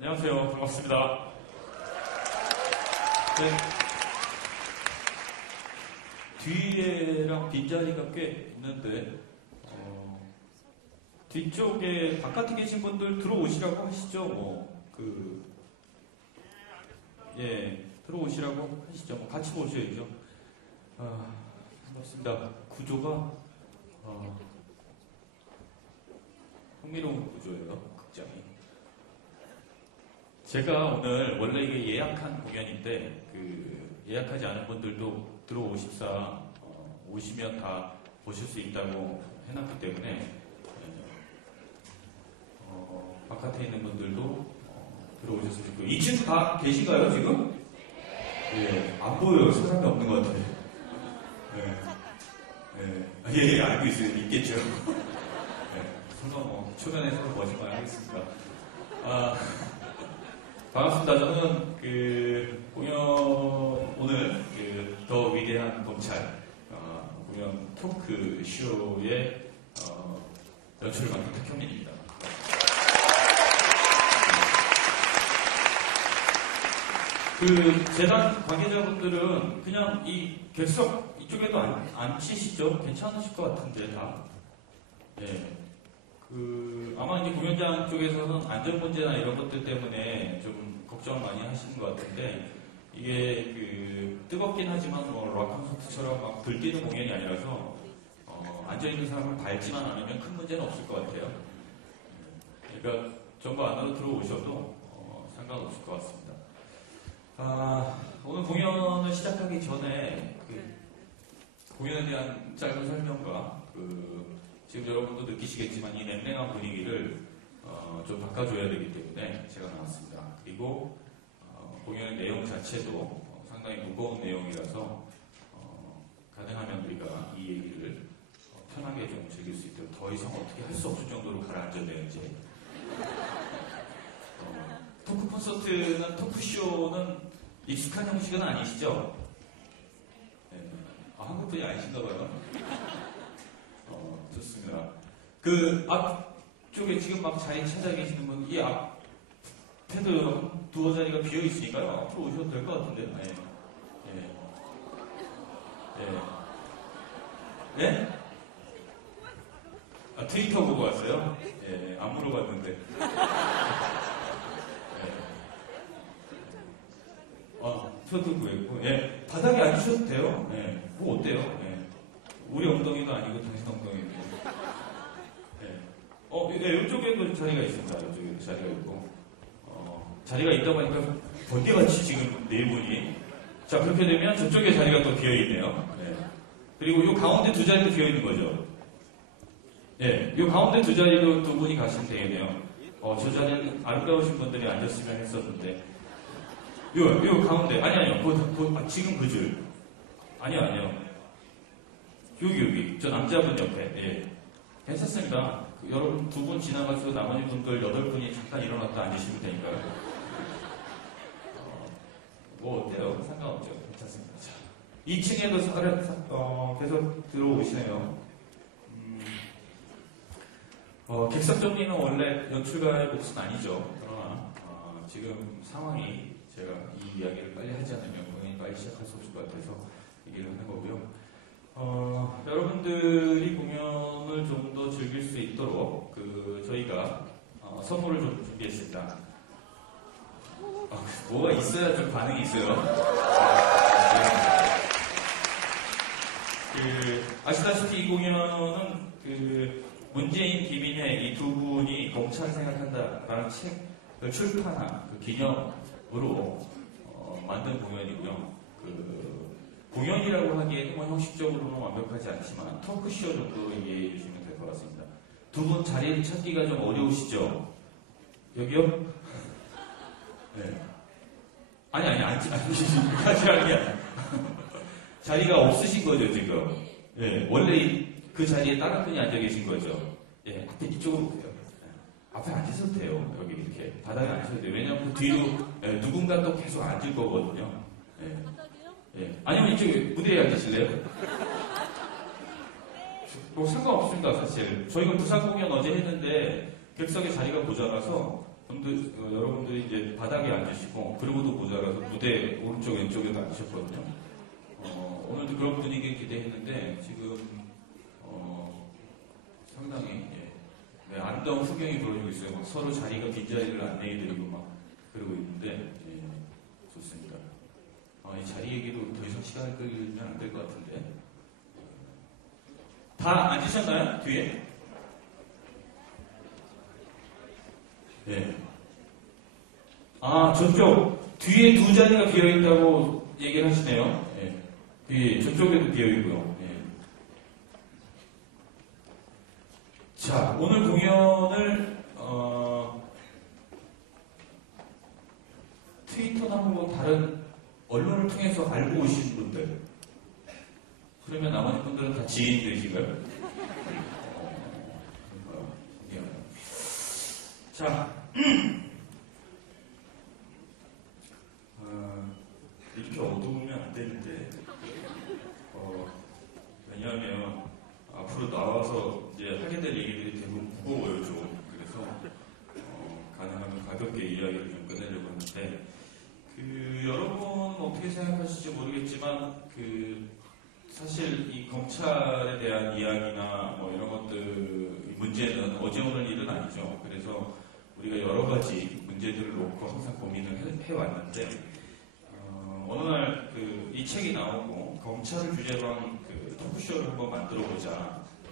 안녕하세요. 반갑습니다. 네. 뒤에랑 빈자리가 꽤 있는데, 뒤쪽에 바깥에 계신 분들 들어오시라고 하시죠. 예, 들어오시라고 하시죠. 같이 보셔야죠. 반갑습니다. 구조가, 흥미로운 구조예요, 극장이. 제가 오늘 원래 이게 예약한 공연인데, 예약하지 않은 분들도 들어오십사, 오시면 다 보실 수 있다고 해놨기 때문에, 바깥에 있는 분들도 들어오셨으면 좋겠고. 2층 다 계신가요, 지금? 예, 안 보여요. 사람이 없는 것 같아요. 예, 알고 있어요. 있겠죠. 설마 초면에서 거짓말 하겠습니다. 반갑습니다. 저는 공연, 오늘 더 위대한 검찰, 공연 토크쇼의, 연출을 맡은 태경민입니다. 재단 관계자분들은 그냥 이 객석 이쪽에도 앉히시죠? 괜찮으실 것 같은데, 다. 예. 아마 이제 공연장 쪽에서는 안전 문제나 이런 것들 때문에 좀 걱정을 많이 하시는 것 같은데, 이게 뜨겁긴 하지만 락 콘서트처럼 막 들뛰는 공연이 아니라서, 앉아 있는 사람을 밟지만 않으면 큰 문제는 없을 것 같아요. 그러니까 전부 안으로 들어오셔도 상관없을 것 같습니다. 오늘 공연을 시작하기 전에 공연에 대한 짧은 설명과 지금 여러분도 느끼시겠지만 이 냉랭한 분위기를 좀 바꿔줘야 되기 때문에 제가 나왔습니다. 그리고 공연의 내용 자체도 상당히 무거운 내용이라서 가능하면 우리가 이 얘기를 편하게 좀 즐길 수 있도록 더 이상 어떻게 할 수 없을 정도로 가라앉았네요, 이제. 토크 콘서트나 토크쇼는 익숙한 형식은 아니시죠? 네. 한국분이 아니신가 봐요. 좋습니다. 앞쪽에 지금 막 자리 찾아 계시는 분, 이 앞에도 두어 자리가 비어 있으니까요. 앞으로 오셔도 될 것 같은데요. 네? 트위터 보고 왔어요? 예, 안 물어봤는데. 저도 구했고, 예, 바닥에 앉으셔도 돼요. 예, 뭐 어때요? 예, 우리 엉덩이도 아니고 당신 엉덩이고. 예, 이쪽에도 자리가 있습니다. 이쪽에도 자리가 있고, 자리가 있다 보니까 번개같이 지금 네 분이. 자, 그렇게 되면 저쪽에 자리가 또 비어있네요. 예. 그리고 이 가운데 두 자리도 비어있는 거죠. 예, 이 가운데 두 자리도 두 분이 가시면 되겠네요. 저 자리는 아름다우신 분들이 앉았으면 했었는데. 요 가운데. 아니요. 지금 그 줄. 아니요. 여기. 저 남자분 옆에. 예. 괜찮습니다. 여러분 두 분 지나가시고 나머지 분들 8분이 잠깐 일어났다 앉으시면 되니까요. 뭐 어때요? 상관없죠. 괜찮습니다. 자, 2층에도 계속 들어오시네요. 객석 정리는 원래 연출가의 몫은 아니죠. 그러나 지금 상황이 제가 이 이야기를 빨리 하지 않으면 공연이 빨리 시작할 수 없을 것 같아서 얘기를 하는 거고요. 여러분들이 공연을 좀 더 즐길 수 있도록 저희가 선물을 좀 준비했습니다. 뭐가 있어야 좀 반응이 있어요. 아시다시피 이 공연은 문재인, 김인혜 이 두 분이 검찰 생각한다라는 책을 출판한 기념으로 만든 공연이고요. 공연이라고 하기에는 형식적으로는 완벽하지 않지만 토크쇼 정도 이해해 주시면 될 것 같습니다. 두 분 자리를 찾기가 좀 어려우시죠? 여기요? 네. 앉으라는 게 아니야. 자리가 없으신 거죠, 지금. 네. 원래 그 자리에 다른 분이 앉아 계신 거죠. 예, 앞에 이쪽으로 보세요. 앞에 앉으셔도 돼요. 여기 이렇게. 바닥에 앉으셔도 돼요. 왜냐면 그 뒤로 누군가 또 계속 앉을 거거든요. 예. 아니면 이쪽에 무대에 앉으실래요? 뭐 상관없습니다, 사실. 저희가 부산 공연 어제 했는데 객석에 자리가 모자라서 여러분들이 이제 바닥에 앉으시고, 그리고도 모자라서 무대 오른쪽, 왼쪽에도 앉으셨거든요. 오늘도 그런 분위기 기대했는데, 지금, 상당히, 네, 아름다운 풍경이 보여지고 있어요. 막 서로 자리가 빈자리를 안내해드리고 막 그러고 있는데, 좋습니다. 이 자리 얘기도 더 이상 시간을 끌면 안 될 것 같은데. 다 앉으셨나요? 뒤에? 네. 저쪽, 뒤에 두 자리가 비어있다고 얘기를 하시네요. 네. 뒤에, 저쪽에도 비어있고요. 네. 자, 오늘 공연을, 트위터나 뭐 다른 언론을 통해서 알고 오신 분들, 그러면 나머지 분들은 다 지인들이신가요? 자, 이렇게 어두우면 안 되는데, 왜냐하면 앞으로 나와서 이제 하게 될 얘기들이 대부분 무거워요, 좀. 그래서 가능하면 가볍게 이야기를 좀 끝내려고 하는데, 여러분 어떻게 생각하실지 모르겠지만, 사실 이 검찰에 대한 이야기나 뭐 이런 것들 문제는 어제 오늘 일은 아니죠. 그래서 우리가 여러 가지 문제들을 놓고 항상 고민을 해왔는데, 어느 날 이 책이 나오고 검찰을 주제로 한 토크쇼를 한번 만들어 보자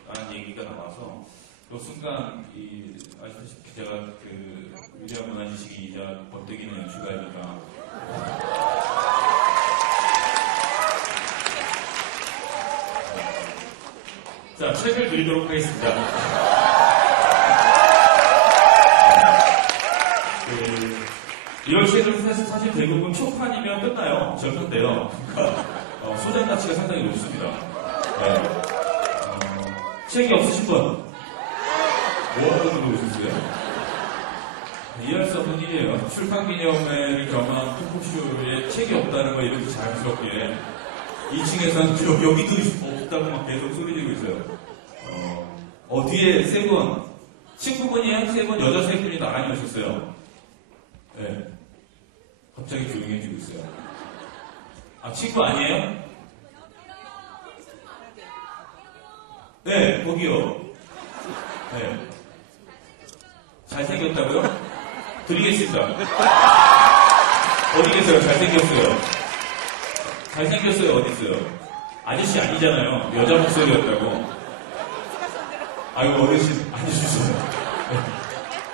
라는 얘기가 나와서 그 순간 아시다시피 제가 위대한 문화지식이자 번뜩이는 연출가이니까 자, 책을 드리도록 하겠습니다. 이런 책은 사실 대부분 초판이면 끝나요. 절판돼요. 그러니까 소장 가치가 상당히 높습니다. 네. 책이 없으신 분? 뭐하고 오셨어요? 이해할 수 없는 일이에요. 출판 기념회를 겸한 토크쇼에 책이 없다는 거 이렇게 자연스럽게 2층에서는 여기도 없다고 막 계속 소리 지르고 있어요. 뒤에 세 분, 친구분이에요? 세 분, 여자 세 분이 나란히 오셨어요. 네. 갑자기 조용해지고 있어요. 친구 아니에요? 네, 거기요. 네. 잘생겼다고요? 드리겠습니다. 어디 계세요? 잘생겼어요. 잘생겼어요? 어디 있어요? 아저씨 아니잖아요. 여자 목소리였다고. 아이고, 어르신, 앉으셨어요.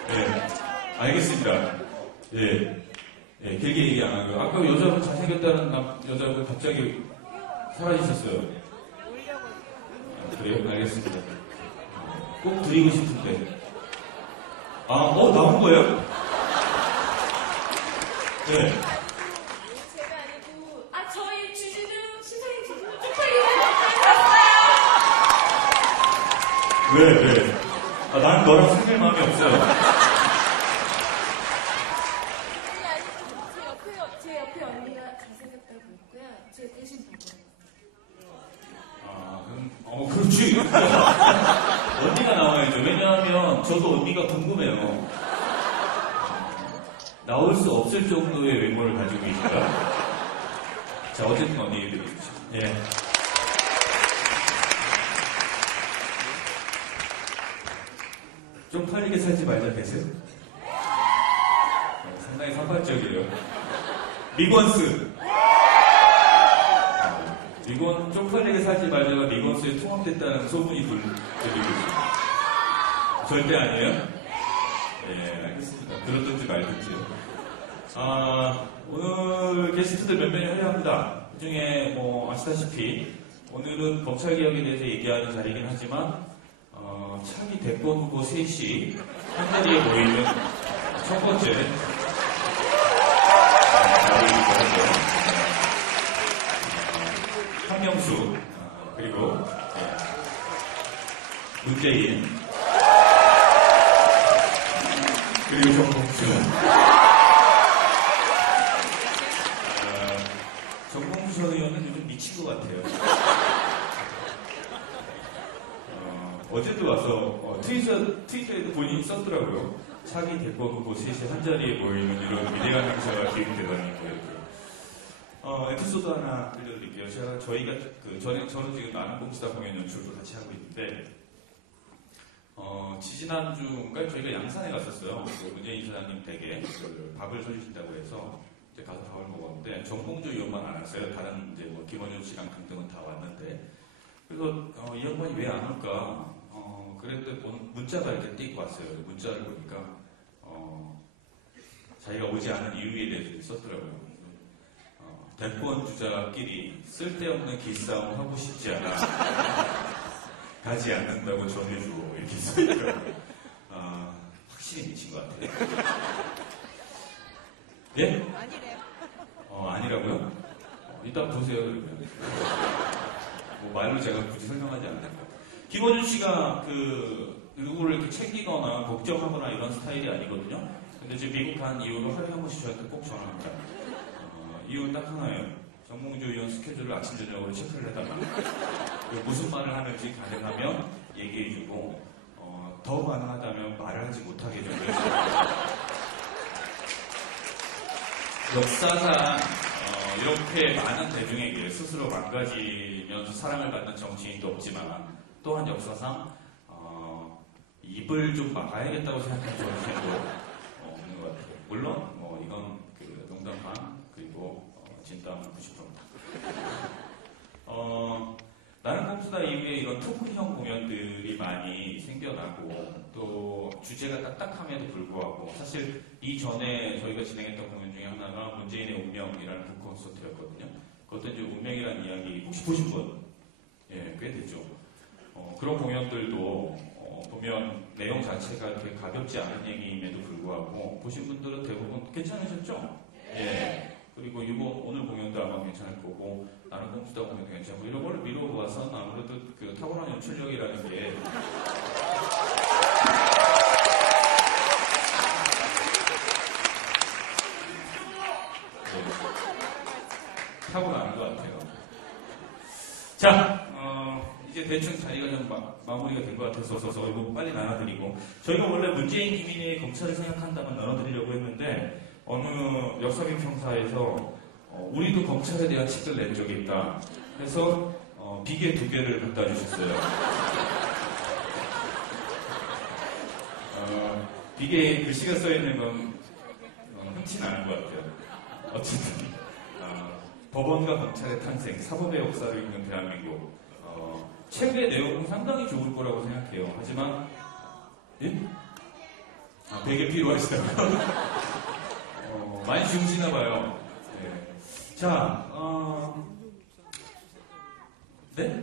네. 알겠습니다. 예. 예, 길게 얘기 안 하고요. 아까 여자분 잘생겼다는 여자분 갑자기 사라지셨어요. 그래요? 알겠습니다. 꼭 드리고 싶은데. 나온 거예요? 네. 제가 아니고, 저희 주진우, 시사인 주진우 쪽팔리는 왜? 나는 너랑 사귈 마음이 없어요. 제 옆에 언니가 잘생겼다고 했고요. 제 대신 보고. 그렇지. 언니가 나와야죠. 왜냐하면 저도 언니가 궁금해요. 나올 수 없을 정도의 외모를 가지고 계시다. 자, 어쨌든 언니 얘기 드리겠죠. 예. 좀 팔리게 살지 말자 되세요? 상당히 산발적이에요. 미건스. 미건 쪽팔리게 살지 말자가 미건스에 통합됐다는 소문이 들리고 있습니다. 절대 아니에요? 네, 알겠습니다. 들었든지 말든지. 오늘 게스트들 몇 명이 화려합니다. 그 중에 아시다시피 오늘은 검찰개혁에 대해서 얘기하는 자리이긴 하지만 차기 대권 후보 셋이 한자리에 모이는 첫 번째 자리이기도 하죠. 한명수, 그리고 문재인, 그리고 정봉주. 정봉주 전 의원은 요즘 미친 것 같아요. 어제도 와서 트위터에도 본인이 썼더라고요. 차기 데리고 오고 셋이 한자리에 모이는 이런 위대한 행사가 기획되더니 에피소드 하나 들려드릴게요. 저희가 저는 지금 나는 꼼수다 공연 연출도 같이 하고 있는데 지지난주인가 저희가 양산에 갔었어요. 문재인 사장님 댁에 밥을 사주신다고 해서 이제 가서 밥을 먹었는데 정봉주 의원만 안 왔어요. 다른 이제 뭐 김원준 씨랑 등등은 다 왔는데 그래서 이 양반이 왜 안 올까? 그랬더니 문자가 이렇게 띄고 왔어요. 문자를 보니까 자기가 오지 않은 이유에 대해서 썼더라고요. 대권 주자끼리 쓸데없는 기싸움 하고 싶지 않아 가지 않는다고 전해주고 이렇게 써있더라고요. 확실히 미친 것 같아요. 예? 아니라고요? 이따 보세요 그러면. 뭐 말로 제가 굳이 설명하지 않을까. 김원준 씨가 누구를 이렇게 챙기거나 걱정하거나 이런 스타일이 아니거든요. 근데 지금 미국 간 이후로 하루에 한 번씩 저한테 꼭 전화합니다. 이유는 딱 하나예요. 정봉주 의원 스케줄을 아침 저녁으로 체크를 해달라. 무슨 말을 하는지 가능하면 얘기해주고 더 가능하다면 말을 하지 못하게 좀 해주세요. 역사상 이렇게 많은 대중에게 스스로 망가지면서 사랑을 받는 정치인도 없지만 또한 역사상 입을 좀 막아야겠다고 생각하는 정치인도 없는 것 같아요. 물론 이건 농담 반 그리고 진담 90%입니다. 나는 꼼수다 이후에 이런 토크형 공연들이 많이 생겨나고 또 주제가 딱딱함에도 불구하고 사실 이전에 저희가 진행했던 공연 중에 하나가 문재인의 운명이라는 북 콘서트였거든요. 그것도 이제 운명이라는 이야기 혹시 보신 분? 예, 꽤 되죠. 그런 공연들도 보면 내용 자체가 이렇게 가볍지 않은 얘기임에도 불구하고 보신 분들은 대부분 괜찮으셨죠? 예. 그리고 오늘 공연도 아마 괜찮을 거고 나는 꼼수다 공연도 괜찮고 이런 걸 미뤄보아선 아무래도 탁월한 연출력이라는 게 네. 타고나는 것 같아요. 자, 이제 대충 자리가 좀 마무리가 된 것 같아서 이거 빨리 나눠드리고 저희가 원래 문재인 기민의 검찰을 생각한다면 나눠드리려고 했는데 어느 역사비평사에서 우리도 검찰에 대한 책을 낸 적이 있다. 그래서 비계 2개를 갖다 주셨어요. 비계에 글씨가 써있는 건 흔치 않은 것 같아요. 어쨌든 법원과 검찰의 탄생, 사법의 역사를 읽는 대한민국. 책의 내용은 상당히 좋을 거라고 생각해요. 하지만 예? 베개 필요하시다고요? 많이 주무시나 봐요. 네. 자, 네?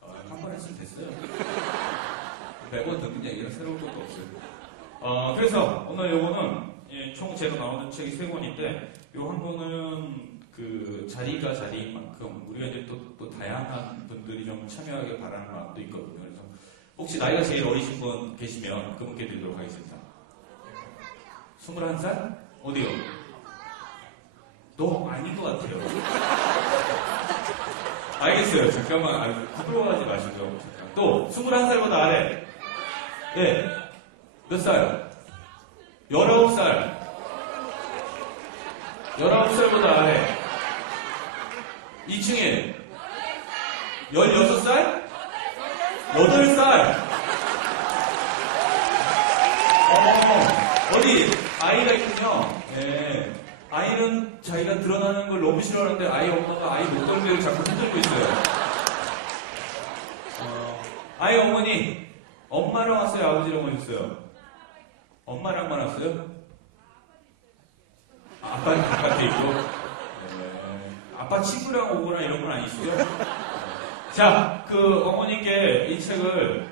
한 번 했으면 됐어요. 매번 듣는 얘기가 새로운 것도 없어요. 그래서 오늘 요거는 총 제가 나오는 책이 3권인데 요 한 권은 자리가 자리인 만큼 우리가 이제 또 다양한 분들이 좀 참여하길 바라는 마음도 있거든요. 그래서 혹시 나이가 제일 어리신 분 계시면 그분께 드리도록 하겠습니다. 21살? 어디요? 너 아닌 것 같아요. 알겠어요. 잠깐만. 부끄러워하지 마시죠. 잠깐. 또 21살보다 아래. 예. 몇 살? 19살. 19살보다 아래. 2층에 16살? 8살? 어디 아이가 있군요. 예. 아이는 자기가 드러나는 걸 너무 싫어하는데 아이 엄마가 아이 목덜미를 자꾸 흔들고 있어요. 아이 어머니 엄마랑 왔어요? 아버지랑 오셨어요? 엄마랑만 왔어요? 아빠는 바깥에 있고 아빠 친구랑 오거나 이런 건 아니시죠? 자, 어머니께 이 책을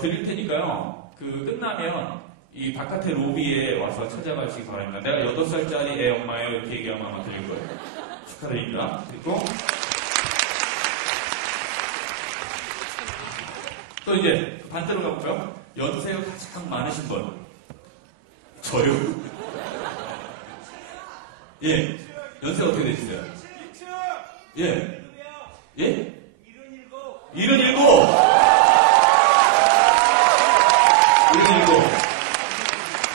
드릴 테니까요. 끝나면 이 바깥에 로비에 와서 찾아가시기 바랍니다. 내가 8살짜리 애 엄마예요. 이렇게 얘기하면 아마 드릴 거예요. 축하드립니다. 그리고 또 이제 반대로 가볼까요? 연세가 가장 많으신 분. 저요? 예. 연세 어떻게 되시세요? 예. 예? 77. 77! 우리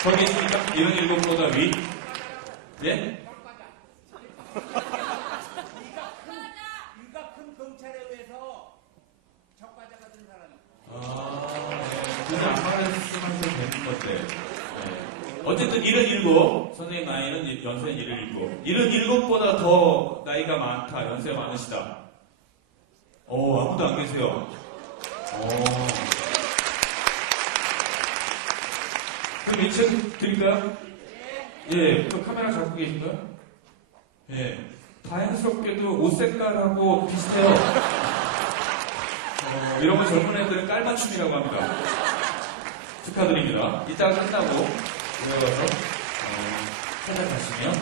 거기 있습니까? 77보다 위? 예? 네가 큰 경찰에 의해서 적과자가 된 사람이. 그냥 안 말씀하셔도 되는 건데. 네. 어쨌든 77, 선생님 나이는 연세 77. 77보다 더 나이가 많다, 연세 많으시다. 아무도 안 계세요. 그럼 인증 드릴까요? 예, 그 카메라 잡고 계신가요? 예. 다행스럽게도 옷 색깔하고 비슷해요. 이런 거 젊은 애들은 깔맞춤이라고 합니다. 축하드립니다. 이따가 끝나고 들어가서 찾아가시면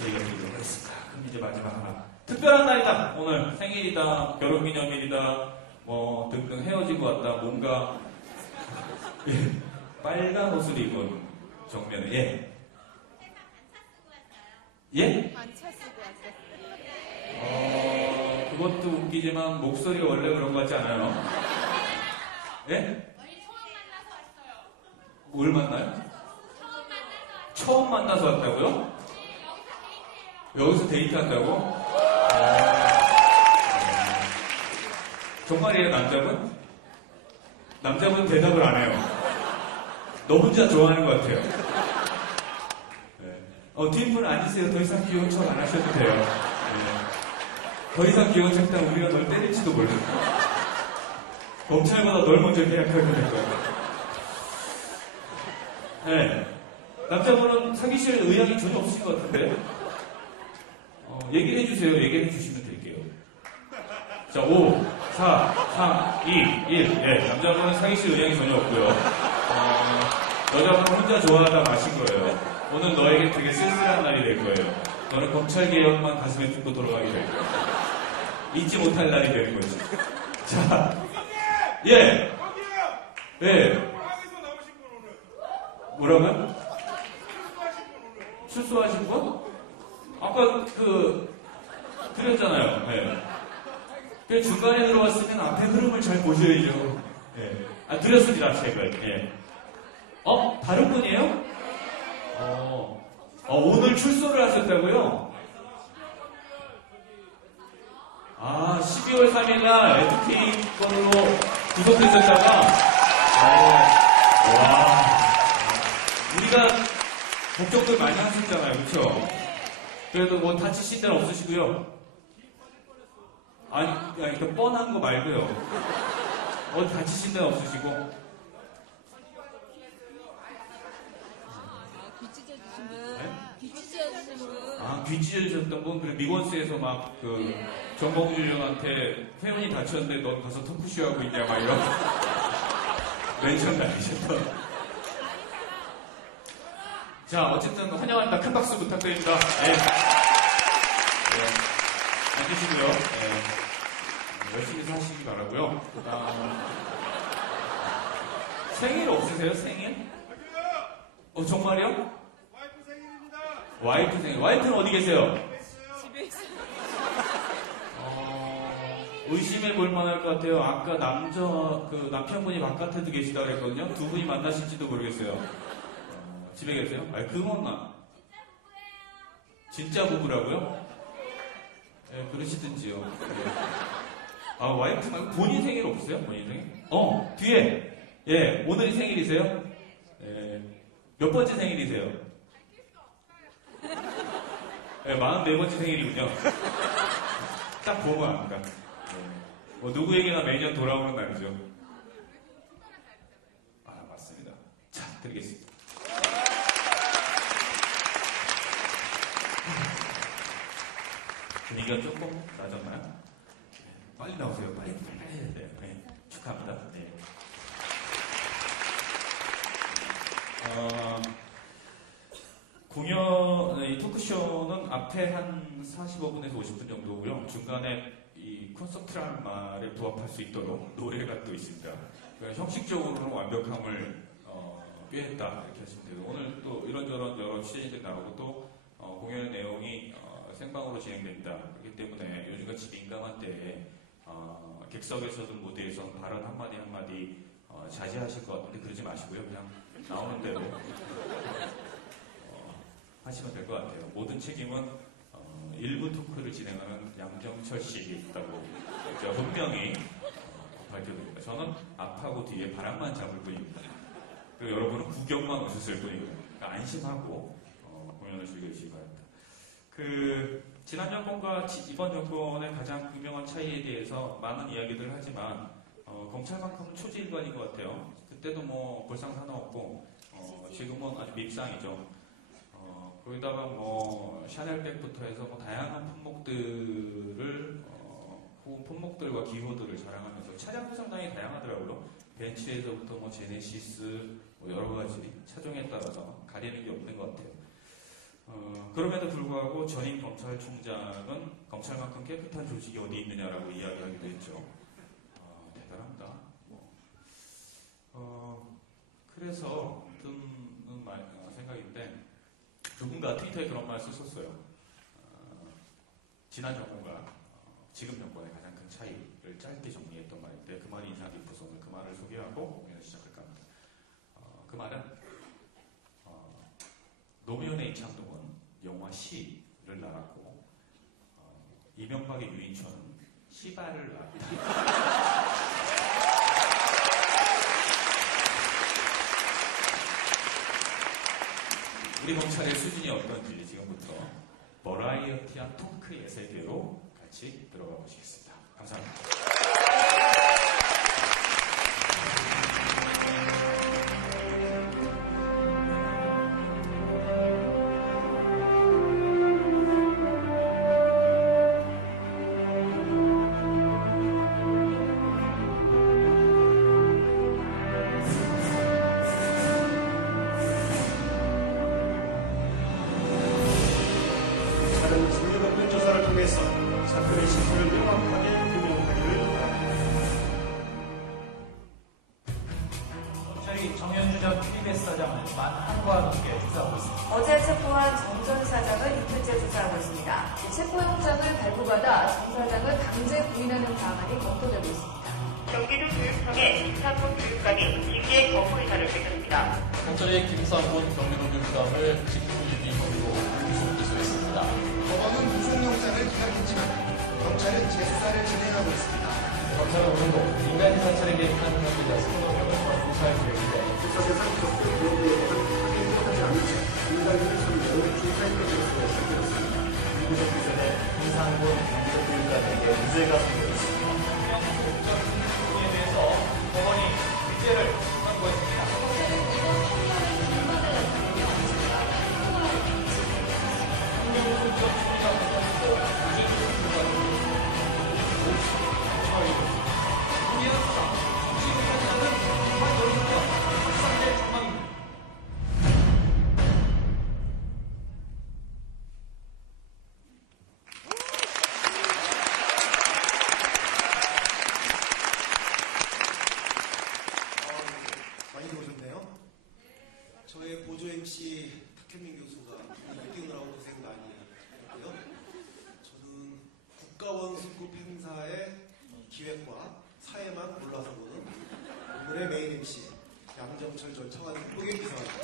저희가 드리도록 하겠습니다. 그럼 이제 마지막 하나. 특별한 날이다. 오늘 생일이다, 결혼기념일이다, 뭐 등등 헤어지고 왔다. 뭔가 예, 빨간 옷을 입은 정면에 예. 예? 반차 쓰고 왔어요. 그것도 웃기지만 목소리가 원래 그런 것 같지 않아요? 예? 뭘 만나요? 처음 만나서 왔다고요? 여기서 데이트한다고? 정말이에요, 남자분? 남자분 대답을 안 해요. 너 혼자 좋아하는 것 같아요. 뒷분 앉으세요. 더 이상 귀여운 척 안 하셔도 돼요. 더 이상 귀여운 척 하면 우리가 널 때릴지도 몰라요. 검찰보다 널 먼저 계약하게 될 거야. 네. 남자분은 사귀실 의향이 전혀 없으신 것 같은데. 얘기를 해주세요. 얘기를 해주시면 될게요. 자, 5, 4, 3, 2, 1. 네. 남자분은 사귀실 의향이 전혀 없고요. 여자분은 혼자 좋아하다 마신 거예요. 오늘 너에게 되게 쓸쓸한 날이 될 거예요. 너는 검찰개혁만 가슴에 뚫고 돌아가게 될 거예요. 잊지 못할 날이 되는 거지. 자, 예. 예. 뭐라고요? 출소하신 분? 아까 드렸잖아요. 네. 그 중간에 들어왔으면 앞에 흐름을 잘 보셔야죠. 네. 드렸습니다, 제가. 예. 다른 분이에요? 오늘 출소를 하셨다고요? 12월 3일날 FT 건으로 구속되셨다가, 와. 우리가 걱정들 많이 하셨잖아요, 그쵸? 그래도 뭐 다치신 데는 없으시고요. 아니, 그러니까 뻔한 거 말고요. 다치신 데는 없으시고. 귀 찢어주셨던 분, 그리고 미건스에서 막, 정봉주 형한테 회원이 다쳤는데 넌 가서 토크쇼 하고 있냐, 막 이런. 멘션 날리셨던. 자, 어쨌든 환영합니다. 큰 박수 부탁드립니다. 네. 앉으시고요. 네. 열심히 사시기 바라고요. 생일 없으세요? 생일? 정말요? 와이프 생일입니다. 와이프 생일. 와이프는 어디 계세요? 집에 있어요. 의심해 볼 만할 것 같아요. 아까 남편분이 바깥에도 계시다 그랬거든요. 두 분이 만나실지도 모르겠어요. 집에 계세요? 그건 진짜 부부라고요? 네, 그러시든지요. 네. 와이프 말고 본인 생일 없으세요? 본인 생일? 뒤에. 예, 오늘이 생일이세요? 예, 몇 번째 생일이세요? 예, 44번째 생일이군요. 딱 보면 압니다. 예. 누구에게나 매년 돌아오는 날이죠. 맞습니다. 자, 드리겠습니다. 분위기가 조금 낮았나요? 빨리 나오세요. 빨리 해야 돼요. 네, 축하합니다. 네. 이 토크쇼는 앞에 한 45분에서 50분 정도고요. 중간에 이 콘서트라는 말에 부합할 수 있도록 노래가 또 있습니다. 그러니까 형식적으로는 완벽함을 꾀했다 이렇게 하시면 되고, 오늘 또 이런저런 여러 취재진들 나오고 또 공연의 내용이 생방으로 진행됩니다. 그렇기 때문에 요즘같이 민감한 때에 객석에서든 무대에서는 발언 한마디 한마디 자제하실 것 같은데 그러지 마시고요. 그냥 나오는 대로 하시면 될 것 같아요. 모든 책임은 일부 토크를 진행하는 양정철 씨에게 있다고 제가 분명히 밝혀드립니다. 저는 앞하고 뒤에 바람만 잡을 뿐입니다. 그리고 여러분은 구경만 웃으실 뿐이거든요. 그러니까 안심하고 공연을 즐겨주시기 바랍니다. 지난 정권과 이번 정권의 가장 분명한 차이에 대해서 많은 이야기들을 하지만 검찰만큼은 초지일관인 것 같아요. 그때도 뭐 볼상사나웠고 지금은 아주 밉상이죠. 거기다가 뭐 샤넬백부터 해서 뭐 다양한 품목들을 혹은 품목들과 기호들을 자랑하면서 차량도 상당히 다양하더라고요. 벤츠에서부터 뭐 제네시스 뭐 여러 가지 차종에 따라서 가리는 게 없는 것 같아요. 그럼에도 불구하고 전임 검찰총장은 검찰만큼 깨끗한 조직이 어디 있느냐라고 이야기하기도 했죠. 대단합니다. 그래서 드는 생각인데 누군가 트위터에 그런 말을 썼었어요. 지난 정권과 지금 정권의 가장 큰 차이를 짧게 정리했던 말인데 그 말이 인상 깊어서 오늘 그 말을 소개하고 공연을 시작할까 합니다. 그 말은 노무현의 이창동은 영화 시를 낳았고 이명박의 유인천은 시발을 낳았다. 우리 검찰의 수준이 어떤지 지금부터 버라이어티한 토크의 세계로 같이 들어가 보시겠습니다. 감사합니다. 다른 중요한 조사를 통해서 사건의 진실을 명확하게 규명하기를 바랍니다. 검찰이 정현주 전 KBS 사장을 만 한과 넘게 조사하고 있습니다. 어제 체포한 정 전 사장을 이틀째 조사하고 있습니다. 체포영장을 발부받아 정 사장을 강제 구인하는 방안이 검토되고 있습니다. 경기도 교육청의 김상곤 교육감이 징계 거부 의사를 밝혔습니다. 경찰이 김상곤 경기도교육감을 직무유기 혐의로 구속 기소했습니다. 법원은 구속영장을 기각했지만 경찰은 재수사를 진행하고 있습니다. 검찰은 오늘도 인간 사찰에 개입한 혐의자 20명을 조사할 계획인데 수사대상 적격 기록에 확인하지 않은 채 인간들을 선명을 중사했던 것으로 밝혀졌습니다. 구속 기소에 김상곤 경기도교육감에게 무죄가 선고됐습니다. 에 대해서 법원이 유죄를 선고했습니다. 많이 들어오셨네요. 저의 보조 MC 탁현민 교수가 뛰느라고 고생 많이 했고요. 저는 국가원 수급 행사의 기획과 사회만 몰라서 보는 오늘의 메인 MC 양정철 전 청와대 국회비서입니다.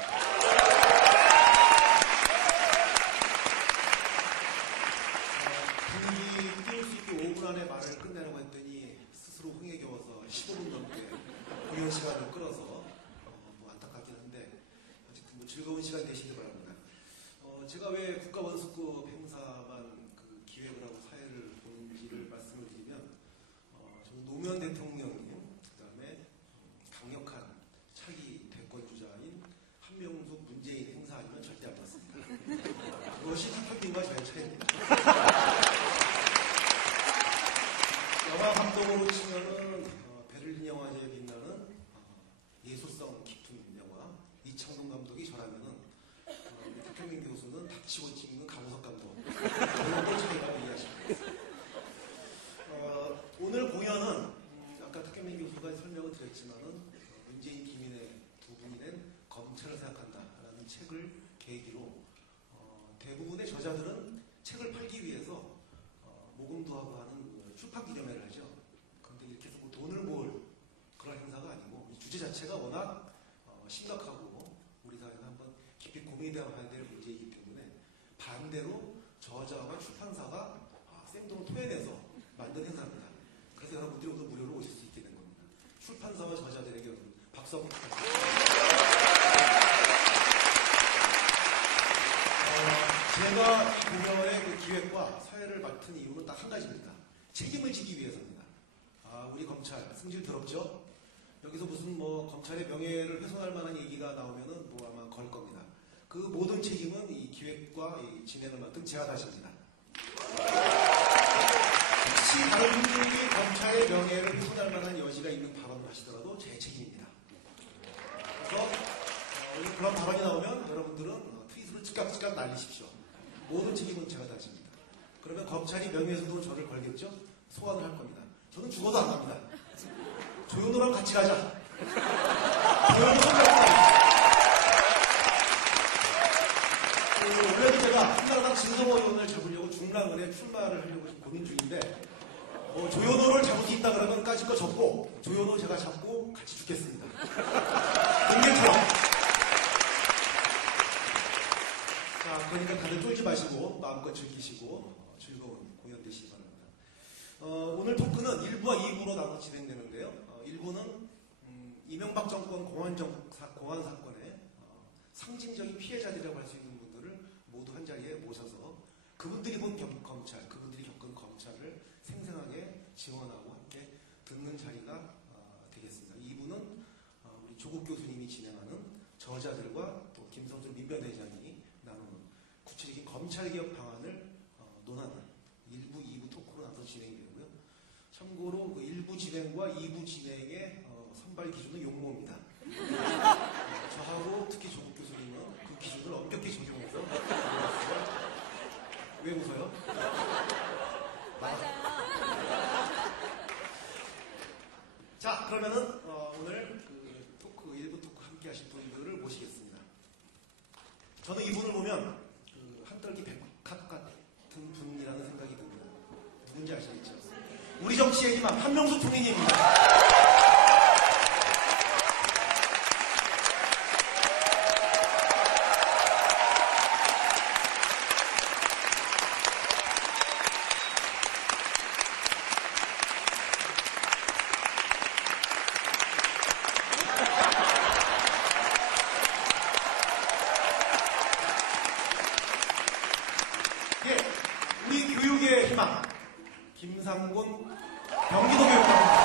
분위기 띄울 수 있게 5분 안에 말을 끝내라고 했더니 스스로 흥에 겨워서 15분 넘게 공연 시간을 끌어서 뭐 안타깝긴 한데 어쨌든 뭐 즐거운 시간 되시길 바랍니다. 제가 왜 국가원수급 행사만 그 기획을 하고 사회를 보는지를 말씀을 드리면 저는 노무현 대통령님 그다음에 강력한 차기 대권 주자인 한명숙 문재인 행사 아니면 절대 안 맞습니다. 그것이 탁현민과 저의 차이입니다. 영화 감독으로 치면은 베를린 영화제에 빛나는 예술성 깊은 영화 이창동 감독이 저라면은 탁현민 교수는 닥치고 찍는 강우석 감독 그런 차이라고 이해하시면 되겠습니다. 오늘 공연은 아까 탁현민 교수가 설명을 드렸지만은 문재인 김인의 두 분이 낸 검찰을 생각한다라는 책을 계기로 대부분의 저자들은 책을 팔기 위해서 모금도 하고 하는 출판 기념회를 하죠. 그런데 이렇게 해서 뭐 돈을 모을 그런 행사가 아니고 이 주제 자체가 워낙 심각하고 우리 사회가 한번 깊이 고민해야 될 문제이기 때문에 반대로 저자와 출판사가 생동을 토해내서 만든 행사입니다. 그래서 여러분들이 오늘 무료로 오실 수 있게 된 겁니다. 출판사와 저자들에게 여러분 박수 한번 부탁드립니다. 제가 이 공연의 그 기획과 사회를 맡은 이유는 딱 한 가지입니다. 책임을 지기 위해서입니다. 우리 검찰 승질 더럽죠? 여기서 무슨 검찰의 명예를 훼손할 만한 얘기가 나오면은 아마 걸 겁니다. 그 모든 책임은 이 기획과 이 진행을 맡은 제가 다십니다. 혹시 다른 분들이 검찰의 명예를 훼손할 만한 여지가 있는 발언을 하시더라도 제 책임입니다. 그래서 오늘 그런 발언이 나오면 여러분들은 트윗으로 즉각 날리십시오. 모든 책임은 제가 다집니다. 그러면 검찰이 명예훼손으로 저를 걸겠죠? 소환을 할 겁니다. 저는 죽어도 안 갑니다. 조현호랑 같이 가자. 조현호 손잡자. 원래는 제가 한나라당 진성호 의원을 잡으려고 중랑은에 출마를 하려고 지금 고민 중인데 조현호를 잡을 수 있다 그러면 까짓 거 접고 조현호 제가 잡고 같이 죽겠습니다. 공개처럼. 자, 그러니까 다들 쫄지 마시고 마음껏 즐기시고 즐거운 공연 되시기 바랍니다. 오늘 토크는 1부와 2부로 나눠 진행되는데요. 1부는 이명박 정권 공안 사건의 상징적인 피해자들이라고 할 수 있는 분들을 모두 한 자리에 모셔서 그분들이 본 검찰, 그분들이 겪은 검찰을 생생하게 지원하고 함께 듣는 자리가 되겠습니다. 2부는 우리 조국 교수님이 진행하는 저자들과 또 김성준 민변회장이 나누는 구체적인 검찰개혁 방안을 논하는 1부, 2부 토크로 나눠서 진행이 되고요. 참고로 그 1부 진행과 2부 진행의 선발 기준은 용모입니다. 저하고 특히 조국 교수님은 그 기준을 엄격히 적용해서 왜 웃어요? 맞아요. 자, 그러면은 오늘 그 토크 1부 토크 함께 하실 분들을 모시겠습니다. 저는 이분을 보면 한떨기 백합 같은 분이라는 생각이 듭니다. 누군지 아시겠죠? 우리 정치의 희망 한명수 총리님입니다. 우리 교육의 희망 김상곤 경기도 교육감입니다.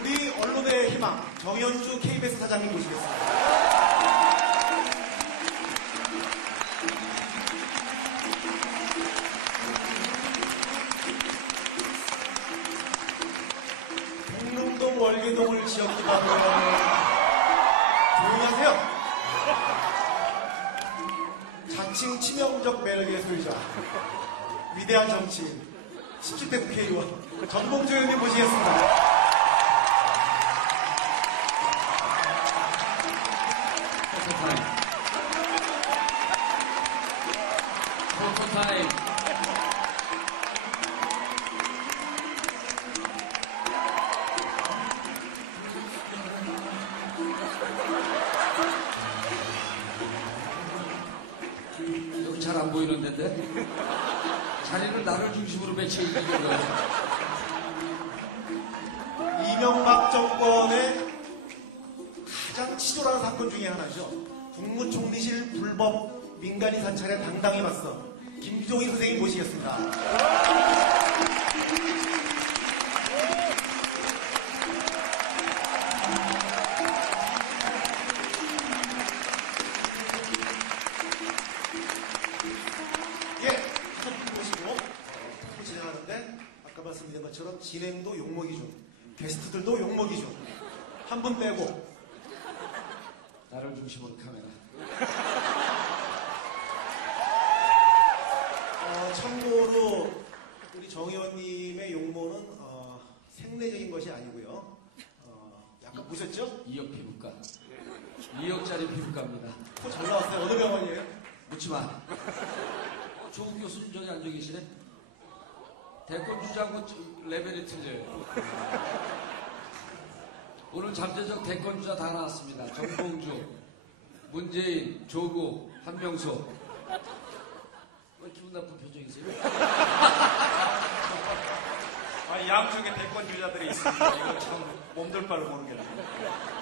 우리 언론의 희망 정현주 KBS 사장님 모시겠습니다. 월계동을 지역기반으로 조용히 하세요. 자칭 치명적 매력의 소유자 위대한 정치인 17대 국회의원 전봉주 의원님 모시겠습니다. 포토타임. 여기 잘 안 보이는 데인데 자리를 나를 중심으로 배치해 있는 거예요. 이명박 정권의 가장 치졸한 사건 중에 하나죠. 국무총리실 불법 민간인 사찰에 당당히 맞서 김종인 선생님 모시겠습니다. 말씀드린 것처럼 진행도 욕먹이 중, 게스트들도 욕먹이 중, 한 분 빼고 나를 중심으로 카메라. 참고로 우리 정 의원님의 용모는 생내적인 것이 아니고요. 약간 보셨죠? 2억 피부과. 2억짜리 피부과입니다. 코 잘 나왔어요. 어느 병원이에요? 묻지 마. 조국 교수님 저기 앉아 계시네? 대권 주자하고 레벨이 틀려요. 오늘 잠재적 대권 주자 다 나왔습니다. 정봉주, 문재인, 조국, 한명숙. 왜 기분 나쁜 표정이세요? 양쪽에 대권 주자들이 있습니다. 이거 참 몸둘 바를 모르겠네요.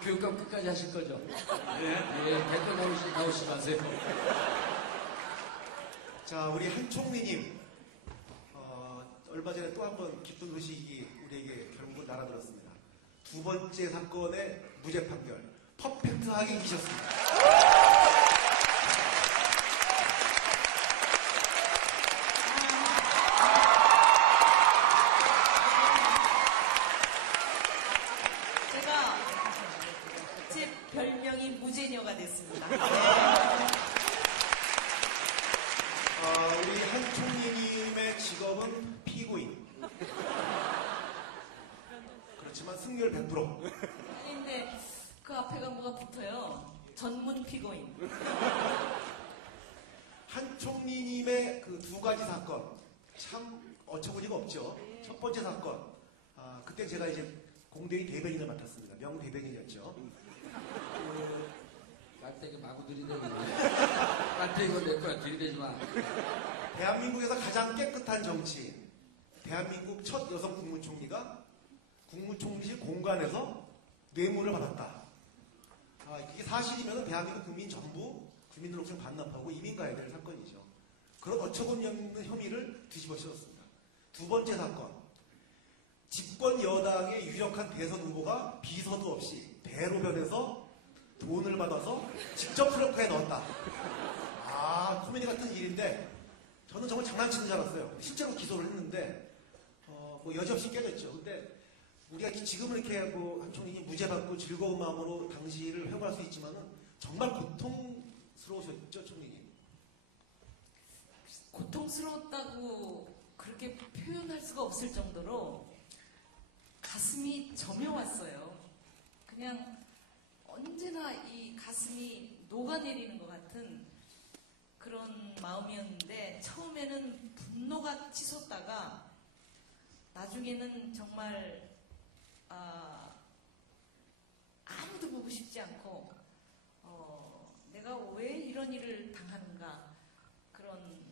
교육감 끝까지 하실 거죠? 예. 예, 대권 나오시지 마세요. 자, 우리 한총리님, 얼마 전에 또 한 번 기쁜 소식이 우리에게 결국은 날아들었습니다. 두 번째 사건의 무죄 판결, 퍼펙트하게 이기셨습니다. 제가 제 별명이 무죄녀가 됐습니다. 우리 한총리님의 직업은 피고인. 그렇지만 승률 100%. 근데 그 앞에가 뭐가 붙어요. 전문 피고인. 한총리님의 그 두 가지 사건 참 어처구니가 없죠. 첫 번째 사건, 그때 제가 이제 공대의 대변인을 맡았습니다. 명대변인이었죠. 깔때기 마구 들이대고. 깔때기가 내 거야. 들이대지 마. 대한민국에서 가장 깨끗한 정치인, 대한민국 첫 여성 국무총리가 국무총리실 공간에서 뇌물을 받았다. 이게 사실이면 대한민국 국민 전부 주민등록증 반납하고 이민 가야 될 사건이죠. 그런 어처구니 없는 혐의를 뒤집어 씌웠습니다. 두 번째 사건, 집권 여당의 유력한 대선 후보가 비서도 없이 대로변에서 돈을 받아서 직접 트렁크에 넣었다. 코미디 같은 일인데 저는 정말 장난치는 줄 알았어요. 실제로 기소를 했는데 뭐 여지없이 깨졌죠. 근데 우리가 지금은 이렇게 뭐 한총리님 무죄 받고 즐거운 마음으로 당시를 회고할 수 있지만은 정말 고통스러우셨죠, 총리님? 고통스러웠다고 그렇게 표현할 수가 없을 정도로 가슴이 저며왔어요. 그냥 언제나 이 가슴이 녹아내리는 것 같은 그런 마음이었는데 처음에는 분노가 치솟다가 나중에는 정말 아무도 보고 싶지 않고 내가 왜 이런 일을 당하는가 그런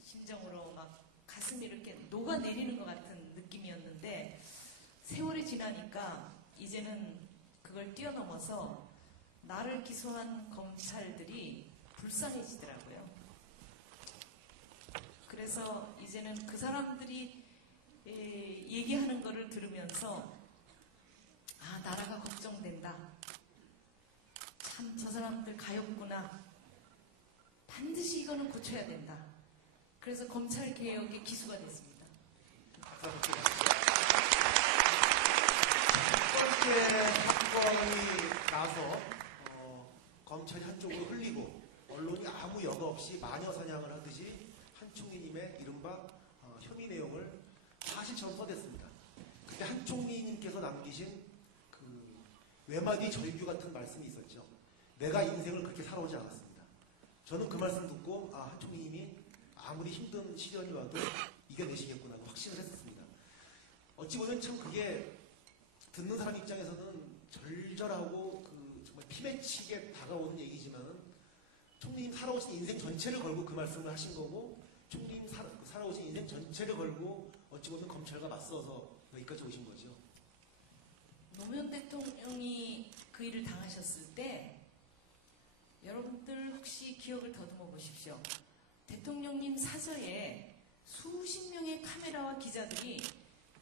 심정으로 막 가슴이 이렇게 녹아내리는 것 같은 느낌이었는데 세월이 지나니까 이제는 그걸 뛰어넘어서 나를 기소한 검찰들이 불쌍해지더라고요. 그래서 이제는 그 사람들이 얘기하는 거를 들으면서 나라가 걱정된다. 참 저 사람들 가엾구나. 반드시 이거는 고쳐야 된다. 그래서 검찰 개혁의 기수가 됐습니다. 첫 번째 사건이 나서 검찰이 한쪽으로 흘리고 언론이 아무 여과 없이 마녀 사냥을 하듯이 한총리님의 이른바 혐의 내용을 사실처럼 써댔습니다. 그때 한총리님께서 남기신 그 외마디 절규 같은 말씀이 있었죠. 내가 인생을 그렇게 살아오지 않았습니다. 저는 그 말씀 듣고 한총리님이 아무리 힘든 시련이 와도 이겨내시겠구나 확신을 했었습니다. 어찌 보면 참 그게 듣는 사람 입장에서는 절절하고 정말 피맺히게 다가오는 얘기지만은 총리님 살아오신 인생 전체를 걸고 그 말씀을 하신 거고 총리님 살아오신 인생 전체를 걸고 어찌 보면 검찰과 맞서서 여기까지 오신 거죠. 노무현 대통령이 그 일을 당하셨을 때 여러분들 혹시 기억을 더듬어 보십시오. 대통령님 사저에 수십 명의 카메라와 기자들이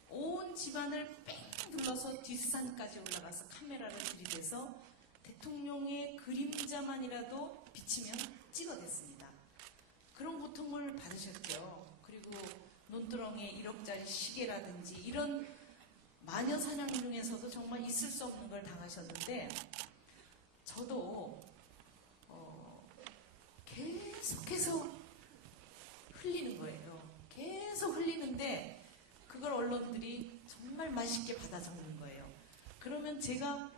온 집안을 뺑 둘러서 뒷산까지 올라가서 카메라를 들이대서 대통령의 그림자만이라도 비치면 찍어댔습니다. 그런 고통을 받으셨죠. 그리고 논두렁에 1억짜리 시계라든지 이런 마녀 사냥 중에서도 정말 있을 수 없는 걸 당하셨는데 저도 계속해서 흘리는 거예요. 계속 흘리는데 그걸 언론들이 정말 맛있게 받아 적는 거예요. 그러면 제가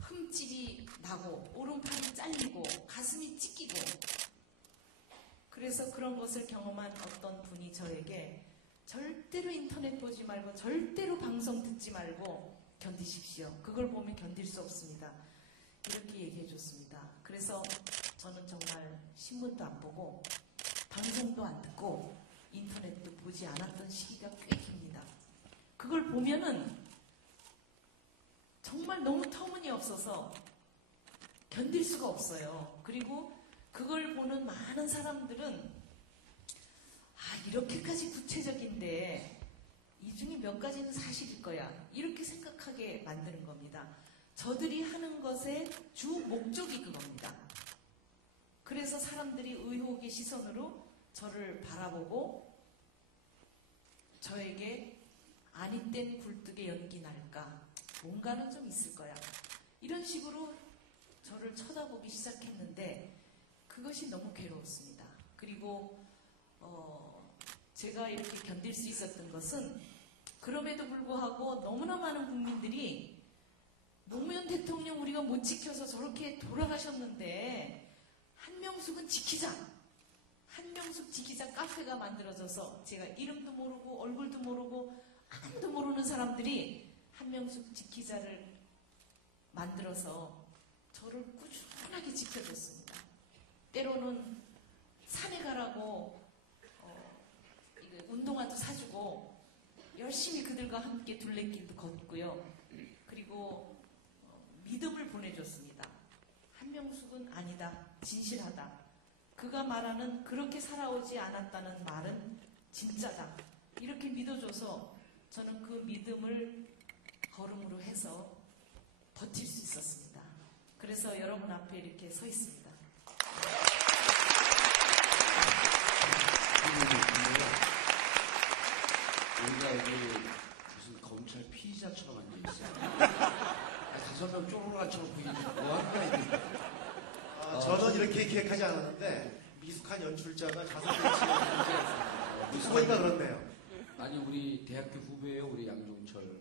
흠집이 나고 오른팔이 잘리고 가슴이 찢기고 그래서 그런 것을 경험한 어떤 분이 저에게 절대로 인터넷 보지 말고 절대로 방송 듣지 말고 견디십시오. 그걸 보면 견딜 수 없습니다. 이렇게 얘기해 줬습니다. 그래서 저는 정말 신문도 안 보고 방송도 안 듣고 인터넷도 보지 않았던 시기가 꽤 깁니다. 그걸 보면은 정말 너무 터무니없어서 견딜 수가 없어요. 그리고 그걸 보는 많은 사람들은 이렇게까지 구체적인데 이 중에 몇 가지는 사실일 거야. 이렇게 생각하게 만드는 겁니다. 저들이 하는 것의 주 목적이 그겁니다. 그래서 사람들이 의혹의 시선으로 저를 바라보고 저에게 아니 땐 굴뚝에 연기 날까? 뭔가는 좀 있을 거야. 이런 식으로 저를 쳐다보기 시작했는데 그것이 너무 괴로웠습니다. 그리고 제가 이렇게 견딜 수 있었던 것은 그럼에도 불구하고 너무나 많은 국민들이 노무현 대통령 우리가 못 지켜서 저렇게 돌아가셨는데 한명숙은 지키자. 한명숙 지키자 카페가 만들어져서 제가 이름도 모르고 얼굴도 모르고 아무도 모르는 사람들이 한명숙 지키자를 만들어서 저를 꾸준하게 지켜줬습니다. 때로는 산에 가라고 운동화도 사주고 열심히 그들과 함께 둘레길도 걷고요. 그리고 믿음을 보내줬습니다. 한명숙은 아니다. 진실하다. 그가 말하는 그렇게 살아오지 않았다는 말은 진짜다. 이렇게 믿어줘서 저는 그 믿음을 걸음으로 해서 버틸 수 있었습니다. 그래서 여러분 앞에 이렇게 서 있습니다. 우리가 여기 무슨 검찰 피의자처럼 앉아있어요. 5명 쪼르르간처럼 보이는데 뭐하는 거야? 저는 이렇게 기획하지 않았는데 미숙한 연출자가 5명씩 무슨 보니까 그렇네요. 아니 우리 대학교 후배예요. 우리 양종철.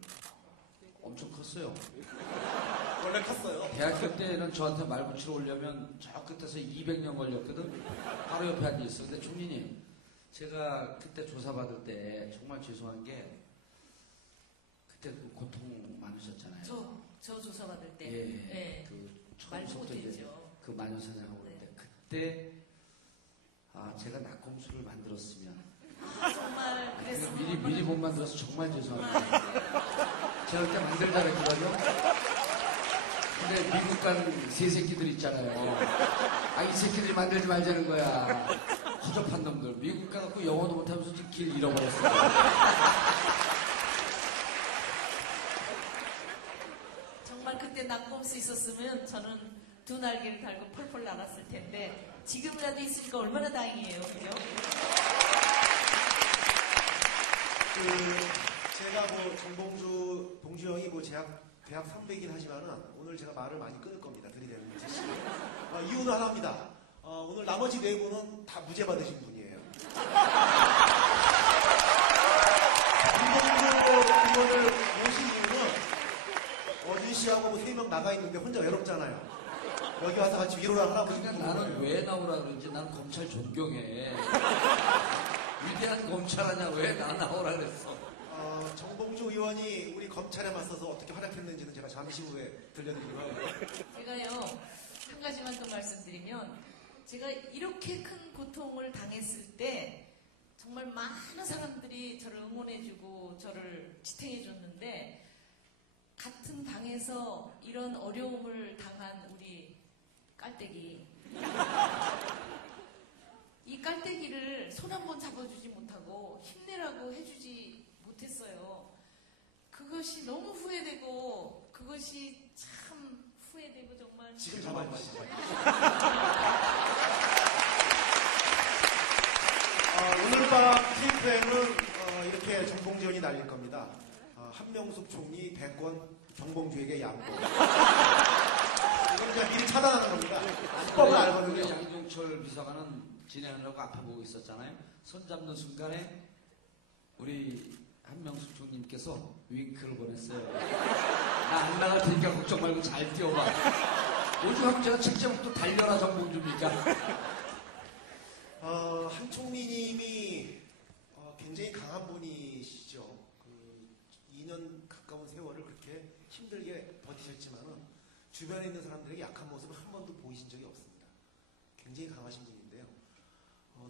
엄청 컸어요. 원래 컸어요. 대학교 때는 저한테 말 붙이러 오려면 저 끝에서 200년 걸렸거든. 바로 옆에 앉아있어. 근데 총리님, 제가 그때 조사받을 때 정말 죄송한 게 그때 그 고통 많으셨잖아요. 저 조사받을 때. 예. 네. 그 말도 처음부터 이제 못했죠. 그 마녀사냥하고 그럴 때. 그때 제가 낙검수를 만들었으면 정말 그랬으면 미리 못 만들어서 정말 죄송합니다. 제가 그때 만들자 그랬거든요. 근데 미국 간 새 새끼들 있잖아요. 이 새끼들이 만들지 말자는 거야. 허접한 놈들. 미국 가갖고 영어도 못하면서 지금 길 잃어버렸어요. 정말 그때 낙검수 있었으면 저는 두 날개를 달고 펄펄 날았을 텐데 지금이라도 있으니까 얼마나 다행이에요. 그죠? 제가 정봉주, 봉주 형이 대학 선배이긴 하지만은 오늘 제가 말을 많이 끊을 겁니다. 들이대는 것이. 이유는 하나입니다. 오늘 나머지 네 분은 다 무죄 받으신 분이에요. 봉봉주 의원을 모신 이유는 어진 씨하고 3명 나가 있는데 혼자 외롭잖아요. 여기 와서 같이 위로를 하라고. 그러니까 나는 왜 나오라 그러지? 난 검찰 존경해. 위대한 검찰하냐? 왜 나 나오라 그랬어? 정봉주 의원이 우리 검찰에 맞서서 어떻게 활약했는지는 제가 잠시 후에 들려드리고 하고요. 제가요, 한 가지만 더 말씀드리면, 제가 이렇게 큰 고통을 당했을 때, 정말 많은 사람들이 저를 응원해주고, 저를 지탱해줬는데, 같은 방에서 이런 어려움을 당한 우리 깔때기. 이 깔때기를 손 한 번 잡아주지 못하고, 힘내라고 해주지 못했어요. 그것이 너무 후회되고 그것이 참 후회되고 정말 지금 잡아주시죠. 오늘 밤 TFN은 이렇게 정봉주 의원이 날릴 겁니다. 한명숙 총리 대권 정봉주에게 양보. 이건 그냥 미리 차단하는 겁니다. 수법을 알거든요. 우리 양종철 비서관은 진행하려고 앞에 보고 있었잖아요. 손 잡는 순간에 우리 한명숙 총님께서 윙크를 보냈어요. 나 안 나갈 테니까 걱정 말고 잘 뛰어봐. 오죽하면 제가 직접 또 달려라 정봉주입니까? 한 총리님이 굉장히 강한 분이 주변에 있는 사람들에게 약한 모습을 한 번도 보이신 적이 없습니다. 굉장히 강하신 분인데요.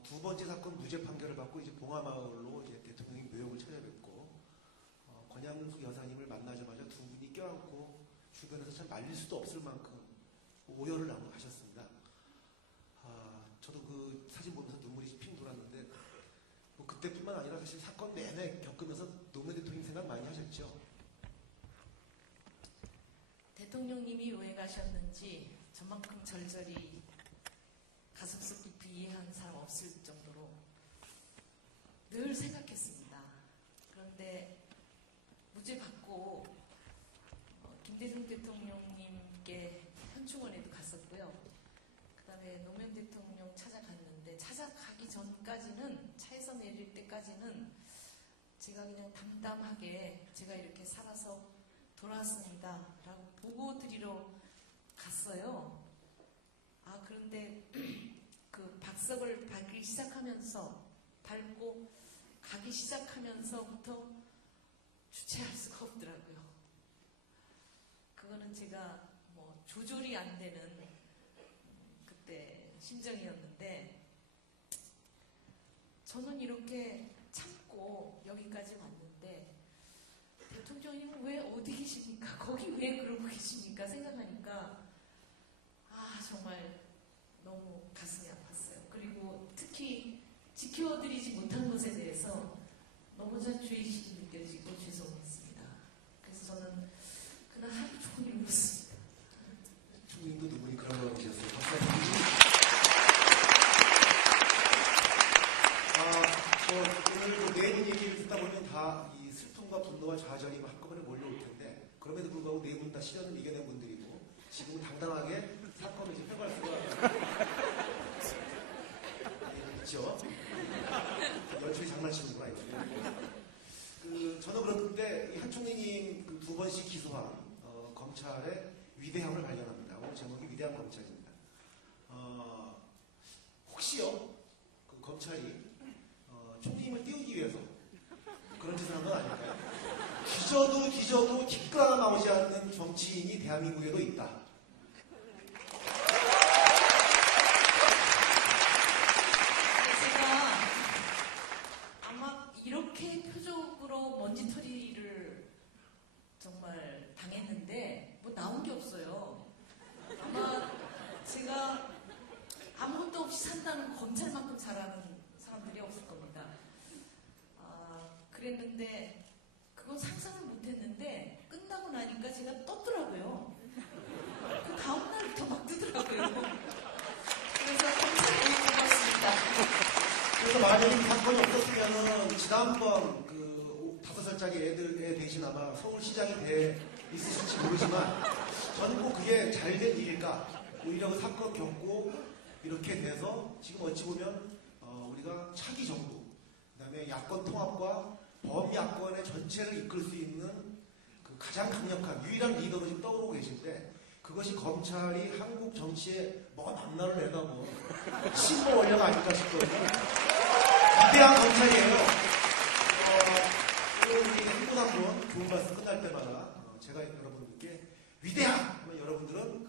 두 번째 사건 무죄 판결을 받고 이제 봉화마을로 이제 대통령이 묘역을 찾아뵙고 권양숙 여사님을 만나자마자 두 분이 껴안고 주변에서 참 말릴 수도 없을 만큼 오열을 하셨습니다. 저도 그 사진 보면서 눈물이 핑 돌았는데 뭐 그때뿐만 아니라 사실 사건 내내 겪으면서 노무현 대통령 생각 많이 하셨죠. 대통령님이 왜 가셨는지 저만큼 절절히 가슴속 깊이 이해한 사람 없을 정도로 늘 생각했습니다. 그런데 무죄 받고 김대중 대통령님께 현충원에도 갔었고요. 그 다음에 노무현 대통령 찾아갔는데 찾아가기 전까지는 차에서 내릴 때까지는 제가 그냥 담담하게 제가 이렇게 살아서 돌아왔습니다 라고 보고 드리러 갔어요. 그런데 그 박석을 밟기 시작하면서 밟고 가기 시작하면서부터 주체할 수가 없더라고요. 그거는 제가 뭐 조절이 안 되는 그때 심정이었는데 저는 이렇게 참고 여기까지 왔는데 대통령님은 왜 어디 계십니까? 거기 왜 그러고 계십니까? 생각하니까 정말 너무 가슴이 아팠어요. 그리고 특히 지켜드리지 못한 것에 대해서 너무 죄의식이 느껴지고 죄송했습니다. 그래서 저는 그날 하루 종일 울었습니다. 총님도 눈물이 그러고 계셨어요. 오늘 네 분 얘기를 듣다 보면 다 이 슬픔과 분노와 좌절이 한꺼번에 몰려올 텐데 그럼에도 불구하고 네 분 다 시련을 이겨낸 분들이고 지금은 당당하게 사건을 이제 해갈 수가 있죠. 연출이 장난치는구나 이거. 저는 그런데 이 한총리님 그 두 번씩 기소한 검찰의 위대함을 발견합니다. 오늘 제목이 위대한 검찰입니다. 혹시요 그 검찰이 총리님을 띄우기 위해서 그런 짓을 한 건 아닐까요? 뒤져도 기가 나오지 않는 정치인이 대한민국에도 있다. 제가 아마 이렇게 표적으로 먼지털이를 정말 당했는데 뭐 나온 게 없어요. 아마 제가 아무것도 없이 산다는 검찰만큼 잘하는 사람들이 없을 겁니다. 그랬는데 그건 상상을 못했는데 끝나고 나니까 제가 떴더라고요. 그 다음날부터 막 뜨더라고요. 그래서 검찰이 고맙습니다. 그래서 만약에 이 사건이 없었으면은 지난번 그 5살짜리 애들에 대신 아마 서울시장이 돼 있으실지 모르지만 저는 꼭 그게 잘된 일일까? 오히려 그 사건 겪고 이렇게 돼서 지금 어찌 보면 우리가 차기 정부, 그 다음에 야권 통합과 범야권의 전체를 이끌 수 있는 그 가장 강력한 유일한 리더로 지금 떠오르고 계신데 그것이 검찰이 한국 정치에 먼 앞날을 내다본 신보 원료가 아닐까 싶거든요. 위대한 검찰이에요. 우리 한 분 한 분 좋은 말씀 끝날 때마다 제가 여러분들께 위대한 하면 여러분들은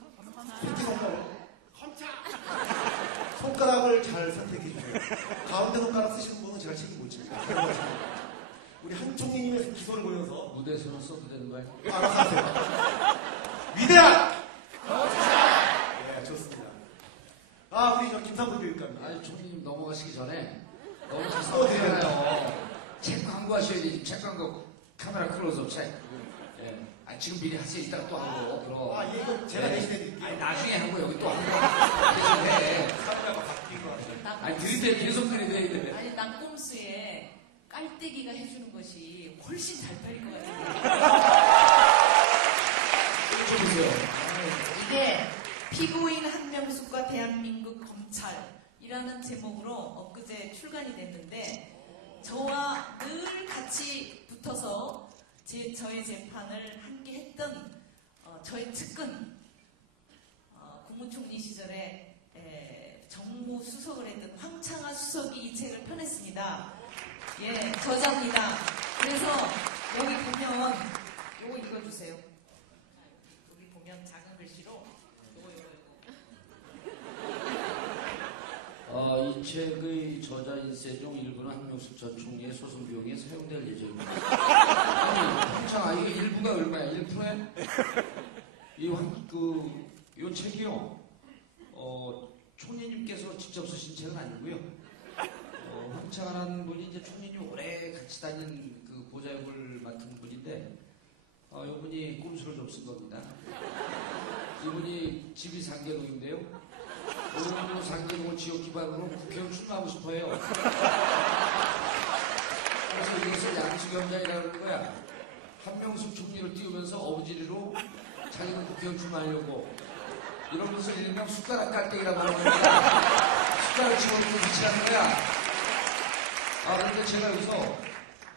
손가락을 잘 선택해 주세요. 가운데 손가락 쓰시는 분은 제가 책임 집니다. 우리 한 총리님의 기소를 보면서 무대에서는 써도 되는 거예요? 알아서 하세요. 위대한! 네, 좋습니다. 우리 저 김상국 교육감님. 아니, 총리님 넘어가시기 전에 너무 써드리잖아요. 책 광고 하셔야지. 책 광고 카메라 클로즈업 책. 예. 지금 미리 하세요. 이따가 또 하고. 그럼. 이거 제가 대신해 드릴게요. 아니, 나중에 하고 여기 또 하고. 대신에. 카메라가 바뀐 것 같아요. 아니, 드릴 때 계속 그래야 되는데. 아니, 낙곰수에 깔때기가 해주는 것이 훨씬 잘 팔릴 것 같아요. 보세요. 이게 피고인 한명숙과 대한민국 검찰이라는 제목으로 엊그제 출간이 됐는데 저와 늘 같이 붙어서 저의 재판을 함께 했던 저의 측근 국무총리 시절에 정무수석을 했던 황창하 수석이 이 책을 펴냈습니다. 예, 저자입니다. 그래서 여기 보면 요거 읽어주세요. 여기 보면 작은 글씨로 책의 저자인 세종 일부는 한명숙 전 총리의 소송 비용에 사용될 예정입니다. 아니, 한창아, 이게 일부가 얼마야? 1%에? 요 책이요, 총리님께서 직접 쓰신 책은 아니고요. 황창하라는 분이 이제 총리님 오래 같이 다닌 그 보좌역을 맡은 분인데, 이분이 꼼수를 좀 쓴 겁니다. 이분이 집이 상계동인데요. 오늘도 상계동 지역 기반으로 국회의원 출마하고 싶어요. 그래서 이것을 양수겸장이라는 거야. 한명숙 총리를 띄우면서 어부지리로 자기는 국회의원 출마하려고 이러면서 일명 숟가락 깔때기라고 하는 겁니다. 숟가락 집어넣고 위치하는 거야. 그런데 제가 여기서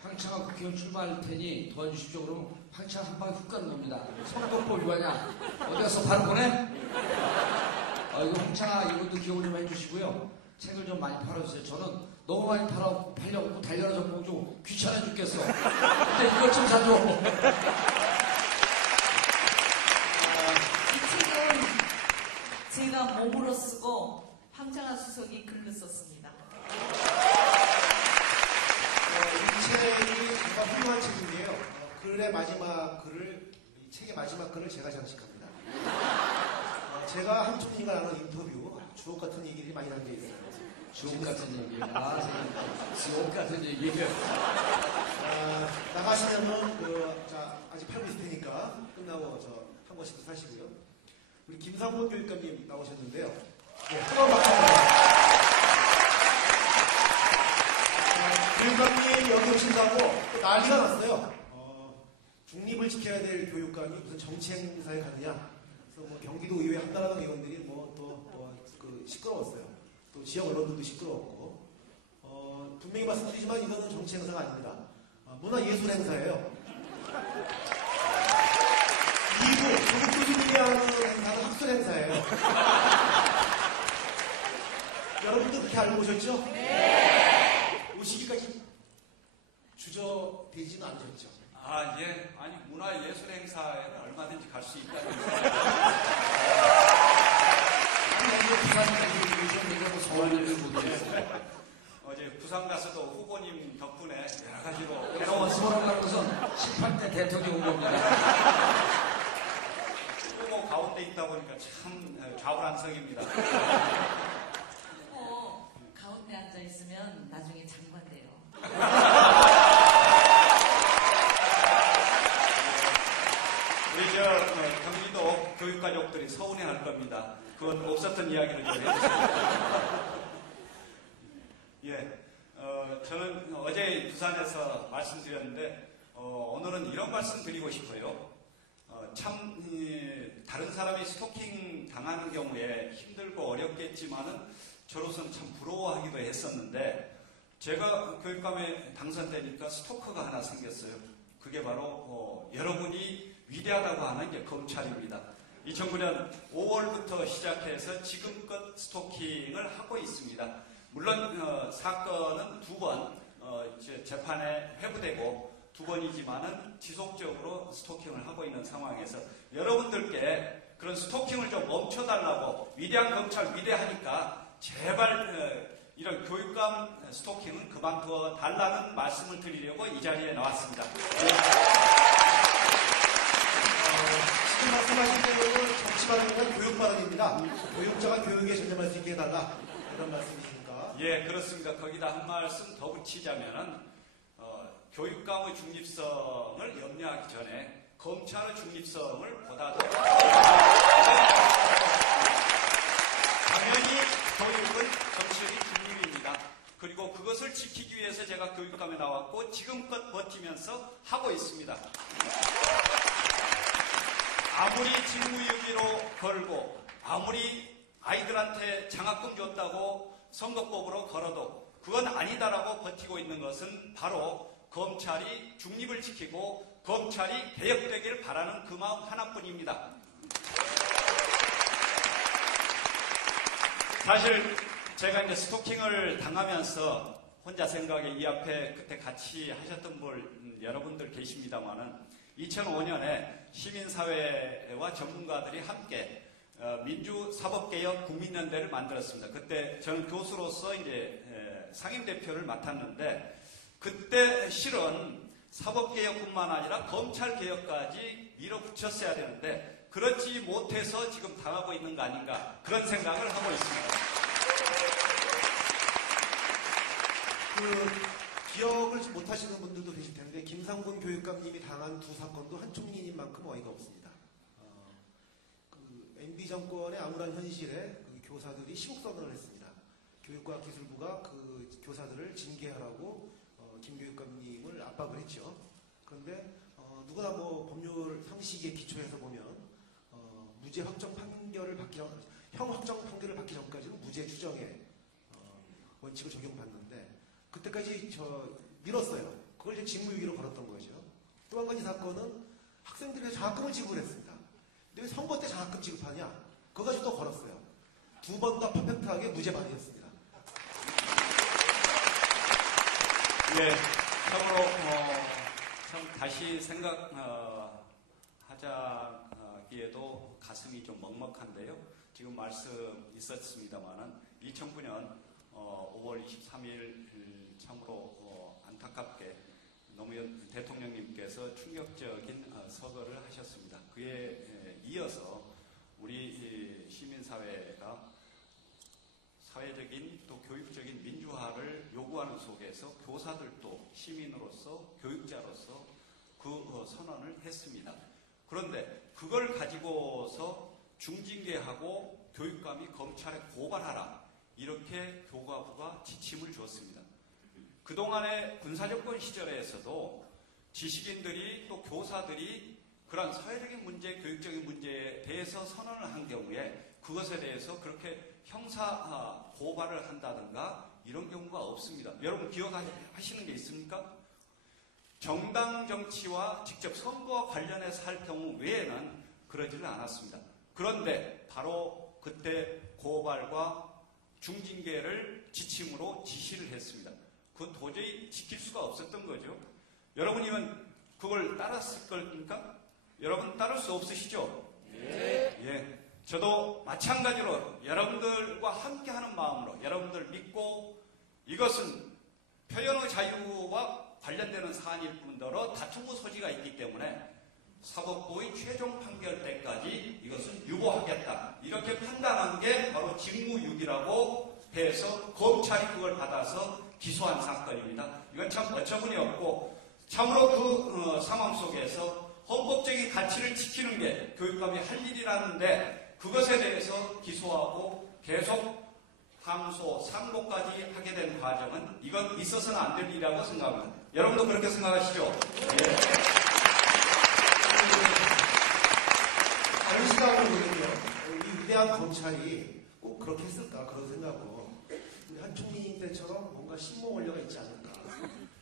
황창아 국회의원 출마할 테니 도와주십시오. 그러면 황창아 한 방에 훅 가는 겁니다. 선거법 위반이야. 어디 가서 바로 보내? 이거 황창아 이것도 기억을 좀 해주시고요. 책을 좀 많이 팔아주세요. 저는 너무 많이 팔려고 달려라 전공 좀 귀찮아 죽겠어. 근데 이걸 좀 사줘. 이 책은 제가 몸으로 쓰고 황창아 수석이 글로 썼습니다. 이 책이 정말 훌륭한 책인데요. 글의 마지막 글을, 이 책의 마지막 글을 제가 장식합니다. 제가 한 총리가 나눈 인터뷰, 주옥 같은 얘기들이 많이 담겨 있어요. 주옥 같은 얘기. 주옥 같은 얘기. 나가시면은, 아직 팔고 있을 테니까 끝나고 한 번씩 더 사시고요. 우리 김상곤 교육감님 나오셨는데요. 네, 뜨거운 박수 교육감님 여기 오신다고 또 난리가 났어요. 중립을 지켜야 될 교육감이 무슨 정치 행사에 가느냐. 그래서 뭐 경기도 의회 한나라당 의원들이 시끄러웠어요. 또 지역 언론들도 시끄러웠고. 분명히 말씀드리지만 이거는 정치 행사가 아닙니다. 문화예술 행사예요. 조국 교수님이 하는 행사는 학술 행사예요. 여러분도 그렇게 알고 오셨죠? 네. 오시기까지 주저되지는 않으셨죠? 예. 아니, 문화예술 행사에는 얼마든지 갈 수 있다는 어제 부산 가서도 후보님 덕분에 여러 가지로 외로워서라는 것은 18대 대통령 온 겁니다. 후보 가운데 있다 보니까 참 좌불안석입니다. 후보 가운데 앉아 있으면 나중에 장관 돼요. 우리 경기도 교육가족들이 서운해할 겁니다. 그건 없었던 이야기를 좀 해주세요. 저는 어제 부산에서 말씀드렸는데 오늘은 이런 말씀 드리고 싶어요. 다른 사람이 스토킹 당하는 경우에 힘들고 어렵겠지만은 저로서는 참 부러워하기도 했었는데 제가 교육감에 당선되니까 스토커가 하나 생겼어요. 그게 바로 여러분이 위대하다고 하는 게 검찰입니다. 2009년 5월부터 시작해서 지금껏 스토킹을 하고 있습니다. 물론 사건은 두 번 재판에 회부되고 두 번이지만은 지속적으로 스토킹을 하고 있는 상황에서 여러분들께 그런 스토킹을 좀 멈춰달라고 위대한 검찰 위대하니까 제발 이런 교육감 스토킹은 그만둬 달라는 말씀을 드리려고 이 자리에 나왔습니다. 지금 말씀하신 대로 정치 발언이나 교육 발언입니다. 교육자가 교육에 전념할 수 있게 해달라 이런 말씀이십니까? 예, 그렇습니다. 거기다 한 말씀 더 붙이자면은 교육감의 중립성을 염려하기 전에 검찰의 중립성을 보다 더 당연히 교육은 정치력이 중립입니다. 그리고 그것을 지키기 위해서 제가 교육감에 나왔고 지금껏 버티면서 하고 있습니다. 아무리 직무유기로 걸고 아무리 아이들한테 장학금 줬다고 선거법으로 걸어도 그건 아니다라고 버티고 있는 것은 바로 검찰이 중립을 지키고 검찰이 개혁되길 바라는 그 마음 하나뿐입니다. 사실 제가 이제 스토킹을 당하면서 혼자 생각에 이 앞에 그때 같이 하셨던 분 여러분들 계십니다만은 2005년에 시민사회와 전문가들이 함께 민주사법개혁 국민연대를 만들었습니다. 그때 저는 교수로서 이제 상임대표를 맡았는데 그때 실은 사법개혁뿐만 아니라 검찰개혁까지 밀어붙였어야 되는데 그렇지 못해서 지금 당하고 있는 거 아닌가 그런 생각을 하고 있습니다. 기억을 못하시는 분들도 계실 텐데 김상곤 교육감님이 당한 두 사건도 한 총리님만큼 어이가 없습니다. MB 정권의 암울한 현실에 교사들이 시국선언을 했습니다. 교육과학기술부가 그 교사들을 징계하라고 김 교육감님을 압박을 했죠. 그런데 누구나 뭐 법률 상식에 기초해서 보면 무죄 확정 판결을 받기 전, 형 확정 판결을 받기 전까지는 무죄 추정의 원칙을 적용받는데 그때까지 미뤘어요. 그걸 이제 직무유기로 걸었던 거죠. 또 한 가지 사건은 학생들에게 장학금을 지급했습니다. 근데 왜 선거 때 장학금 지급하냐? 그거 가지고 또 걸었어요. 두 번 다 퍼펙트하게 무죄 받았습니다. 예, 참으로 참 다시 생각하자기에도 가슴이 좀 먹먹한데요. 지금 말씀 있었습니다만은 2009년 5월 23일 참으로 안타깝게 노무현 대통령님께서 충격적인 서거를 하셨습니다. 그에 이어서 우리 시민사회가 사회적인 또 교육적인 민주화를 요구하는 속에서 교사들도 시민으로서 교육자로서 그 선언을 했습니다. 그런데 그걸 가지고서 중징계하고 교육감이 검찰에 고발하라 이렇게 교과부가 지침을 줬습니다. 그동안의 군사정권 시절에서도 지식인들이 또 교사들이 그런 사회적인 문제, 교육적인 문제에 대해서 선언을 한 경우에 그것에 대해서 그렇게 형사 고발을 한다든가 이런 경우가 없습니다. 여러분 기억하시는 게 있습니까? 정당 정치와 직접 선거와 관련해서 할 경우 외에는 그러지는 않았습니다. 그런데 바로 그때 고발과 중징계를 지침으로 지시를 했습니다. 그건 도저히 지킬 수가 없었던 거죠. 여러분이면 그걸 따랐을 겁니까? 여러분 따를 수 없으시죠? 네. 예. 저도 마찬가지로 여러분들과 함께하는 마음으로 여러분들 믿고 이것은 표현의 자유와 관련되는 사안일 뿐더러 다툼의 소지가 있기 때문에 사법부의 최종 판결 때까지 이것은 유보하겠다. 이렇게 판단한 게 바로 직무유기라고 해서 검찰이 그걸 받아서 기소한 사건입니다. 이건 참 어처구니 없고 참으로 그 상황 속에서 헌법적인 가치를 지키는 게 교육감이 할 일이라는데 그것에 대해서 기소하고 계속 항소, 상고까지 하게 된 과정은 이건 있어서는 안 될 일이라고 생각합니다. 여러분도 그렇게 생각하시죠? 예. 다른 시각으로 보면요. 이 위대한 검찰이 꼭 그렇게 했을까 그런 생각으로 한 총리님 때처럼 뭔가 신모 원료가 있지 않을까.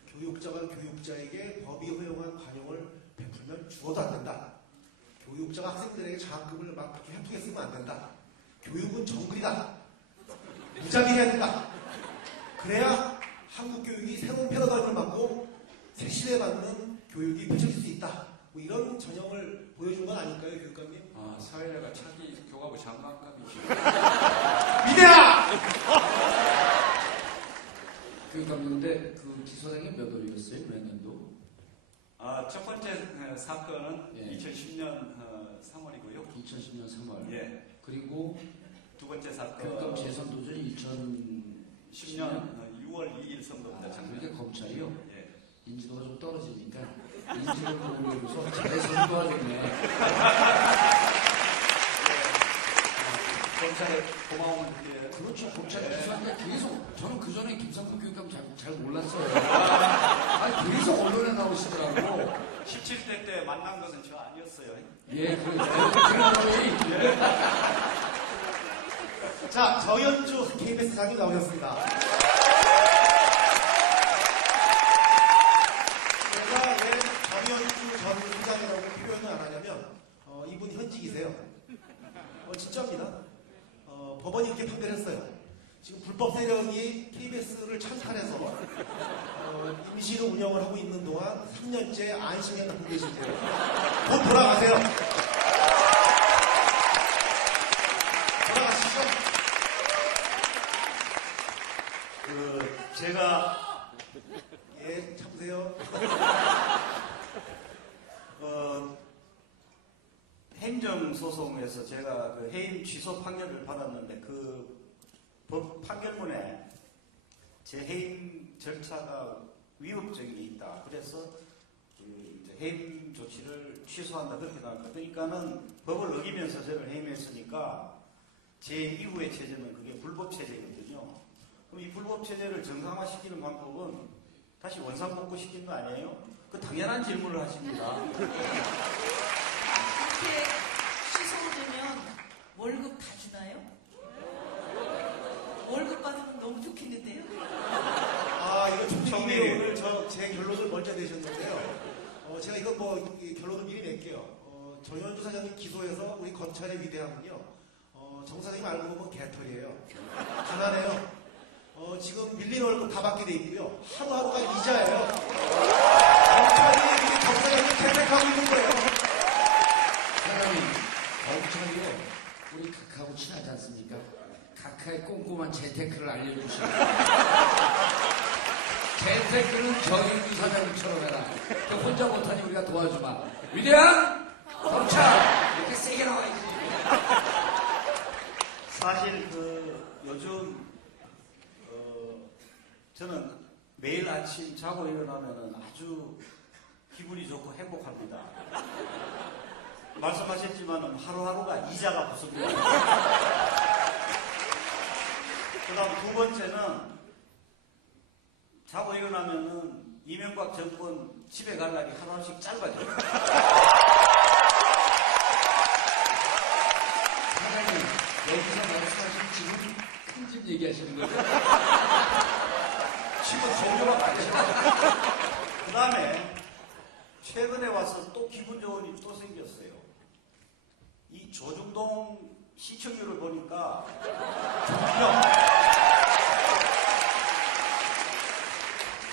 교육자가 교육자에게 법이 허용한 관용을 베풀면 죽어도 안 된다. 교육자가 학생들에게 장학금을 막 그렇게 해프게 쓰면 안 된다. 교육은 정글이다. 무작위해야 된다. 그래야 한국 교육이 새로운 패러다임을 맞고 새 시대에 맞는 교육이 펼쳐질 수 있다. 뭐 이런 전형을 보여준 건 아닐까요, 교육감님? 사회자가 차기 교과부 장관감이시죠. 미대야! 교육감님인데 그 기소생이 몇 월이었어요? 몇 년도? 첫 번째 사건은 2010년 3월이고요. 2010년 3월. 예. 그리고 두 번째 사건. 교육감 재선 도전이 2010년 6월 2일 선거입니다. 그러니까 검찰이요. 예. 인지도가 좀 떨어지니까 인지도를 올려줘서 잘해서 도와줬네. 검찰에 고마움을 드려요. 그렇죠. 검찰에 기소하는데 계속 저는 그 전에 김상국 교육감 잘 몰랐어요. 아니 계속 언론에 나오시더라고. 17대 때 만난 것은 저 아니었어요. 예, 그렇죠. 자, 정현주 KBS 장님 나오셨습니다. 제가 왜 정현주 전 부장이라고 표현을 안 하냐면 이분 현직이세요. 진짜입니다. 법원이 이렇게 판결했어요. 지금 불법 세력이 KBS를 찬탈해서 임시로 운영을 하고 있는 동안 3년째 안심해 갖고 계신데요. 곧 돌아가세요. 제가 예, 참으세요. 행정소송에서 제가 그 해임 취소 판결을 받았는데 그 법 판결문에 제 해임 절차가 위법적이 있다. 그래서 이제 해임 조치를 취소한다 그렇게 나왔다. 그러니까는 법을 어기면서 저를 해임했으니까 제 이후의 체제는 그게 불법 체제거든요. 그럼 이 불법 체제를 정상화시키는 방법은 다시 원상복구 시키는 거 아니에요? 그 당연한 질문을 하십니다. 그렇게 취소되면 월급 다 주나요? 월급 받으면 너무 좋겠는데요? 이거 총리님이 오늘 제 결론을 먼저 내셨는데요. 제가 이거 이 결론을 미리 낼게요. 정현주 사장님 기소해서 우리 검찰의 위대함은요. 정 사장님 알고 보면 개털이에요. 가난해요. 지금 밀린 월급 다 받게 돼 있고요. 하루하루가 이자예요. 검찰이 우리 정 사장님 택택하고 있는 거예요. 사장님, 검찰이요. 우리 각하하고 친하지 않습니까? 각하의 꼼꼼한 재테크를 알려주시고 재테크는 정윤주 사장님처럼 해라. 그 혼자 못하니 우리가 도와주마. 위대한 검찰! 이렇게 세게 나와야지. 사실 요즘 저는 매일 아침 자고 일어나면 아주 기분이 좋고 행복합니다. 말씀하셨지만 하루하루가 이자가 붙습니다. 그 다음 두 번째는 자고 일어나면은 이명박 정권 집에 갈 날이 하루씩 짧아져요. 사장님, 여기서 말씀하신 집은 큰 집 얘기하시는 거죠? 집은 종류가 많죠. 그 다음에 최근에 와서 또 기분 좋은 일이 또 생겼어요. 이 조중동 시청률을 보니까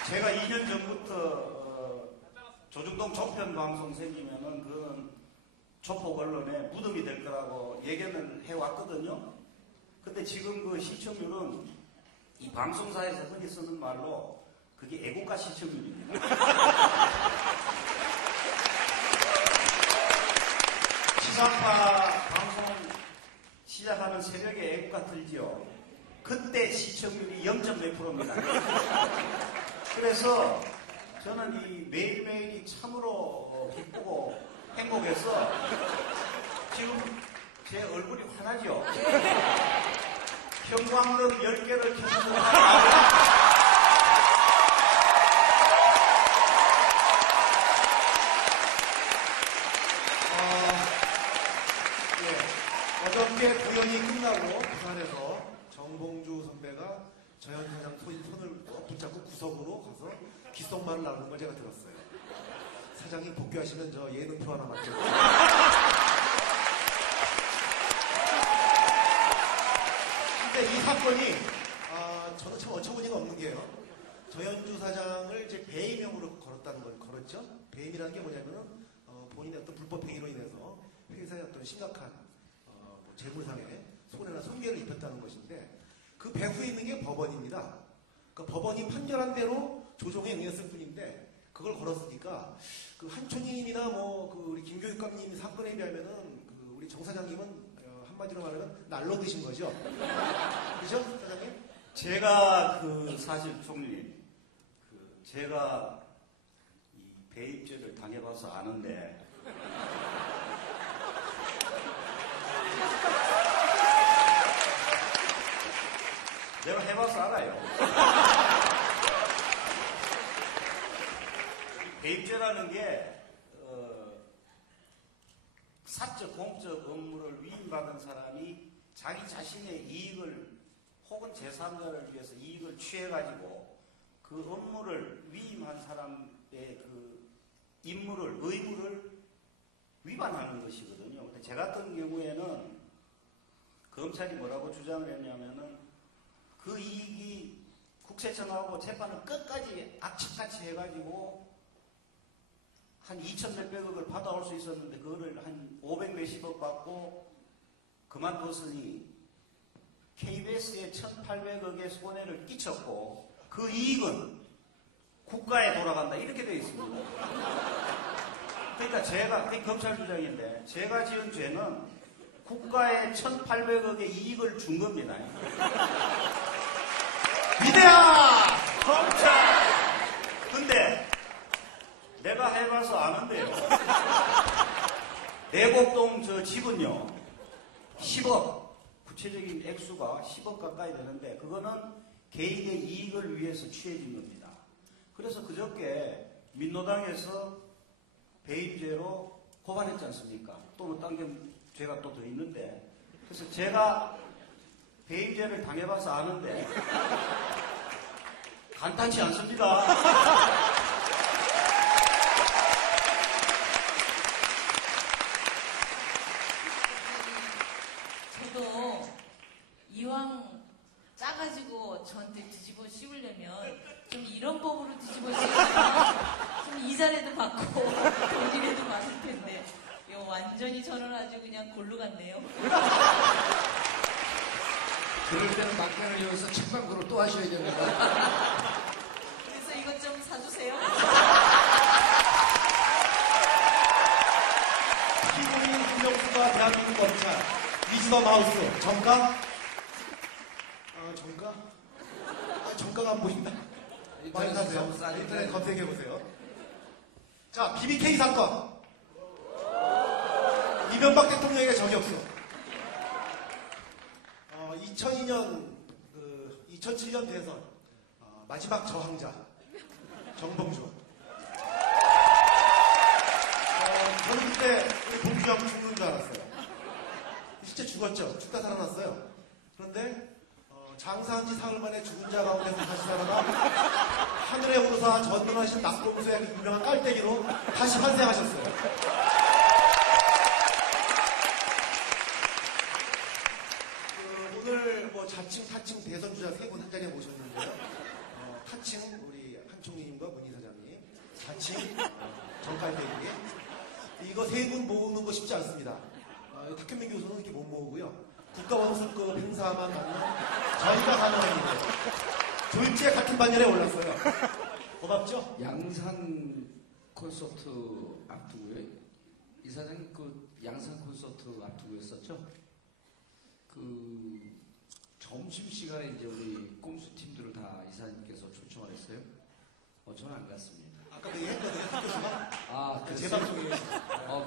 제가 2년 전부터 조중동 조편 방송 생기면은 그거는 조폭 언론에 무덤이 될 거라고 예견을 해왔거든요. 근데 지금 그 시청률은 이 방송사에서 흔히 쓰는 말로 그게 애국가 시청률입니다. 지상파 방송 시작하는 새벽에 애국가 틀지요. 그때 시청률이 0.몇 %입니다. 그래서 저는 이 매일매일이 참으로 기쁘고 행복해서 지금 제 얼굴이 환하죠. 형광등 10개를 켜서 어저께 공연이 끝나고 부산에서 정봉주 선배가 정현주 사장 손을 꼭 붙잡고 구석으로 가서 귓속말을 나누는 걸 제가 들었어요. 사장님 복귀하시면 저 예능표 하나 맡겨주세요. 근데 이 사건이 저는 참 어처구니가 없는 게요. 정현주 사장을 이제 배임형으로 걸었죠. 배임이라는 게 뭐냐면은 본인의 어떤 불법 행위로 인해서 회사에 어떤 심각한 재물상의 손해나 손괴를 입혔다는 것인데 그 배후에 있는 게 법원입니다. 그러니까 법원이 판결한 대로 조정에 응했을 뿐인데 그걸 걸었으니까 그 한촌님이나 우리 김교육감님 사건에 비하면은 우리 정 사장님은 한마디로 말하면 날로 드신 거죠. 그죠, 사장님? 제가 사실 총리 제가 이 배입죄를 당해봐서 아는데 내가 해봐서 알아요. 배입죄라는 게 사적, 공적 업무를 위임받은 사람이 자기 자신의 이익을 혹은 제3자를 위해서 이익을 취해가지고 그 업무를 위임한 사람의 그 임무를, 의무를 위반하는 것이거든요. 근데 제 같은 경우에는 검찰이 뭐라고 주장을 했냐면은 그 이익이 국세청하고 재판을 끝까지 악착같이 해가지고 한 2천 몇백억을 받아올 수 있었는데 그거를 한 500 몇십억 받고 그만뒀으니 KBS에 1,800억의 손해를 끼쳤고 그 이익은 국가에 돌아간다 이렇게 되어 있습니다. 그러니까 제가 검찰 주장인데 제가 지은 죄는 국가에 1,800억의 이익을 준 겁니다. 위대한 검찰! 근데 내가 해봐서 아는데요. 내곡동 저 집은요 10억, 구체적인 액수가 10억 가까이 되는데 그거는 개인의 이익을 위해서 취해진 겁니다. 그래서 그저께 민노당에서 배임죄로 고발했지 않습니까? 또는 딴 게 죄가 또 더 있는데 그래서 제가 배임죄를 당해봐서 아는데 간단치 않습니다. 저도 이왕 짜가지고 저한테 뒤집어 씌우려면 좀 이런 법으로 뒤집어 씌우면 좀 이자라도 받고 돈이라도 받을 텐데 이거 완전히 저는 아주 그냥 골로 갔네요. 그럴 때는 막간을 이용해서 첫 광고를 또 하셔야 됩니다. 그래서 이것 좀 사주세요. 피고인 한명수가 대한민국 검찰 위즈덤 하우스 정가? 정가? 정가가 안 보인다. 많이 사세요. 인터넷 검색해보세요. 자, BBK 사건. 이명박 대통령에게 저격수. 2007년 대선 마지막 저항자 정봉주. 저는 그때 우리 봉주 형 죽는 줄 알았어요. 실제 죽었죠. 죽다 살아났어요. 그런데 장사한 지 사흘 만에 죽은 자 가운데서 다시 살아나 하늘에 오르사 전능하신 낙동수의 유명한 깔때기로 다시 환생하셨어요. 오늘 자칭 타칭 대선 주자 세 분 한 자리에 모셨는데요. 타칭 우리 한 총리님과 문희 사장님, 자칭 정깔대기. 이거 세 분 모으는 거 쉽지 않습니다. 탁현민 교수는 이렇게 못 모으고요. 국가원수급 행사만 하면 저희가 가능합니다. 졸지에 같은 반열에 올랐어요. 고맙죠? 양산 콘서트 앞두고요. 이 사장님 그 양산 콘서트 앞두고 했었죠? 그 점심시간에 이제 우리 꼼수 팀들을 다 이사님께서 초청을 했어요. 저는 안 갔습니다. 아까 그 얘기했거든요, 학교수가. 제 그랬어요? 방송에.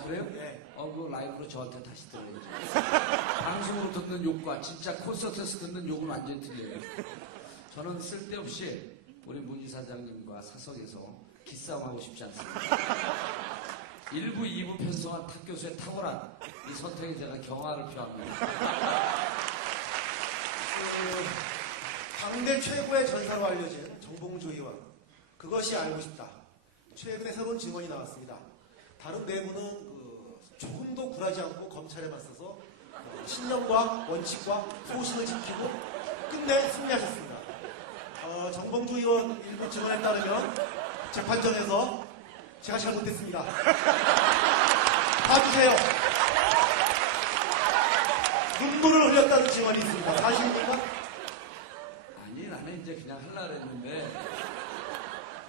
그래요? 네. 그거 라이브로 저한테 다시 들어야죠. 방송으로 듣는 욕과 진짜 콘서트에서 듣는 욕은 완전히 틀려요. 저는 쓸데없이 우리 문 이사장님과 사석에서 기싸움하고 싶지 않습니다. 1부, 2부 편성한 탁 교수의 탁월한 이 선택에 제가 경화를 표합니다. 당대 최고의 전사로 알려진 정봉주 의원. 그것이 알고 싶다. 최근에 새로운 증언이 나왔습니다. 다른 내부는 조금도 굴하지 않고 검찰에 맞서서 신념과 원칙과 소신을 지키고 끝내 승리하셨습니다. 정봉주 의원 일부 증언에 따르면 재판정에서 제가 잘못했습니다. 봐주세요. 눈물을 흘렸다는 증언이 있습니다. 사실입니까? 아니, 나는 이제 그냥 하려고 했는데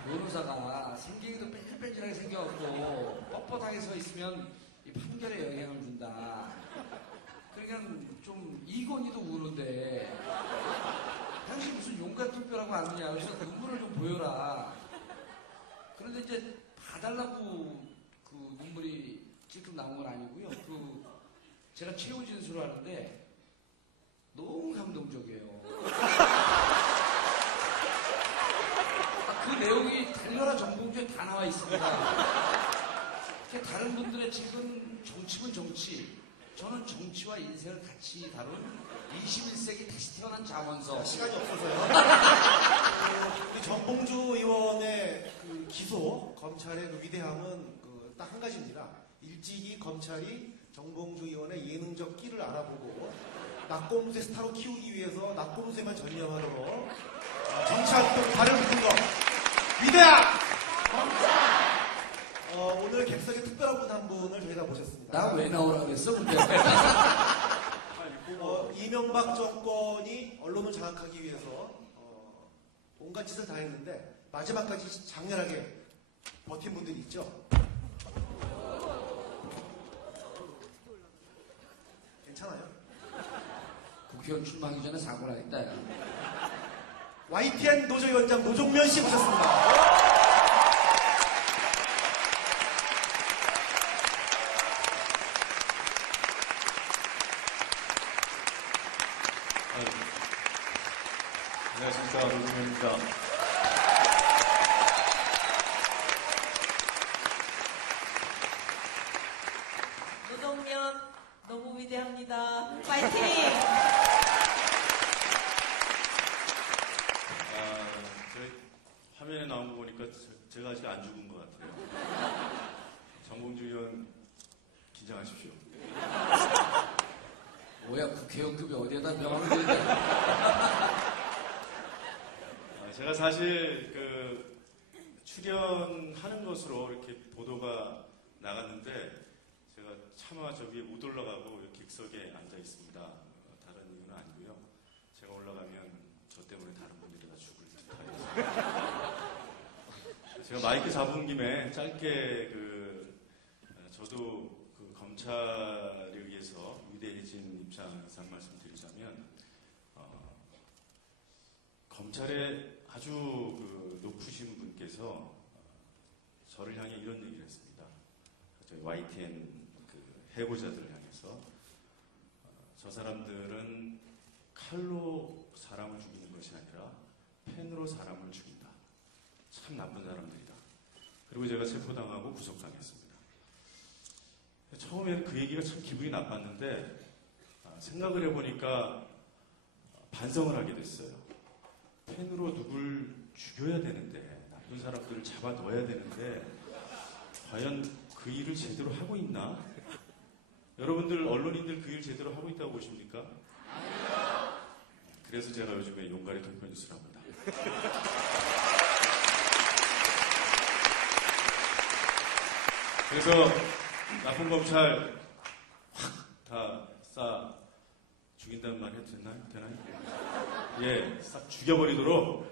변호사가 생기기도 뺀질뺀질하게 생겨갖고 뻣뻣하게 서 있으면 이 판결에 영향을 준다. 그러니까 좀 이건희도 우는데 당신 무슨 용감 투표라고 아느냐. 그래서 눈물을 좀 보여라. 그런데 이제 봐달라고 그 눈물이 찔끔 나온 건 아니고요. 제가 최후 진술을 하는데 너무 감동적이에요. 그 내용이 달려라 정봉주에 다 나와 있습니다. 다른 분들의 책은 정치면 정치, 저는 정치와 인생을 같이 다룬 21세기 다시 태어난 자문서. 시간이 없어서요. 우리 정봉주 의원의 그 기소, 검찰의 그 위대함은 딱 한 가지입니다. 일찍이 검찰이 정봉주 의원의 예능적 끼를 알아보고 낙곰수의 스타로 키우기 위해서 낙곰수에만 전념하도록 정치활동 발을 묶은 것. 위대함! 오늘 객석에 특별한 분 한 분을 저희가 모셨습니다. 나 왜 나오라고 그랬어? 이명박 정권이 언론을 장악하기 위해서 온갖 짓을 다 했는데 마지막까지 장렬하게 버틴 분들이 있죠. 괜찮아요? 국회의원 출마하기 전에 사고를 하겠다. 야. YTN 노조위원장 노종면 씨 모셨습니다. 안녕하십니까, 노종현입니다. 노정면 너무 위대합니다. 파이팅! 저희 화면에 나온 거 보니까 제가 아직 안 죽은 것 같아요. 정봉주 의원 긴장하십시오. 뭐야, 국회의원급이 어디에다 명함을 드리냐. 제가 사실 그 출연하는 것으로 이렇게 보도가 나갔는데 제가 차마 저 위에 못 올라가고 이렇게 객석에 앉아 있습니다. 다른 이유는 아니고요. 제가 올라가면 저 때문에 다른 분들이 다 죽을 듯하여서 제가 마이크 잡은 김에 짧게 저도 그 검찰에 의해서 위대해진 입장에서 한 말씀 드리자면 검찰의 아주 높으신 분께서 저를 향해 이런 얘기를 했습니다. 저희 YTN 해고자들을 향해서 저 사람들은 칼로 사람을 죽이는 것이 아니라 펜으로 사람을 죽인다. 참 나쁜 사람들이다. 그리고 제가 체포당하고 구속당했습니다. 처음에는 그 얘기가 참 기분이 나빴는데 생각을 해보니까 반성을 하게 됐어요. 펜으로 누굴 죽여야 되는데, 나쁜 사람들을 잡아 넣어야 되는데 과연 그 일을 제대로 하고 있나? 여러분들 언론인들 그 일 제대로 하고 있다고 보십니까? 그래서 제가 요즘에 용가리 돌파 뉴스를 합니다. 그래서 나쁜 검찰 확 다 싹 죽인다는 말 해도 되나요? 예, 싹 죽여버리도록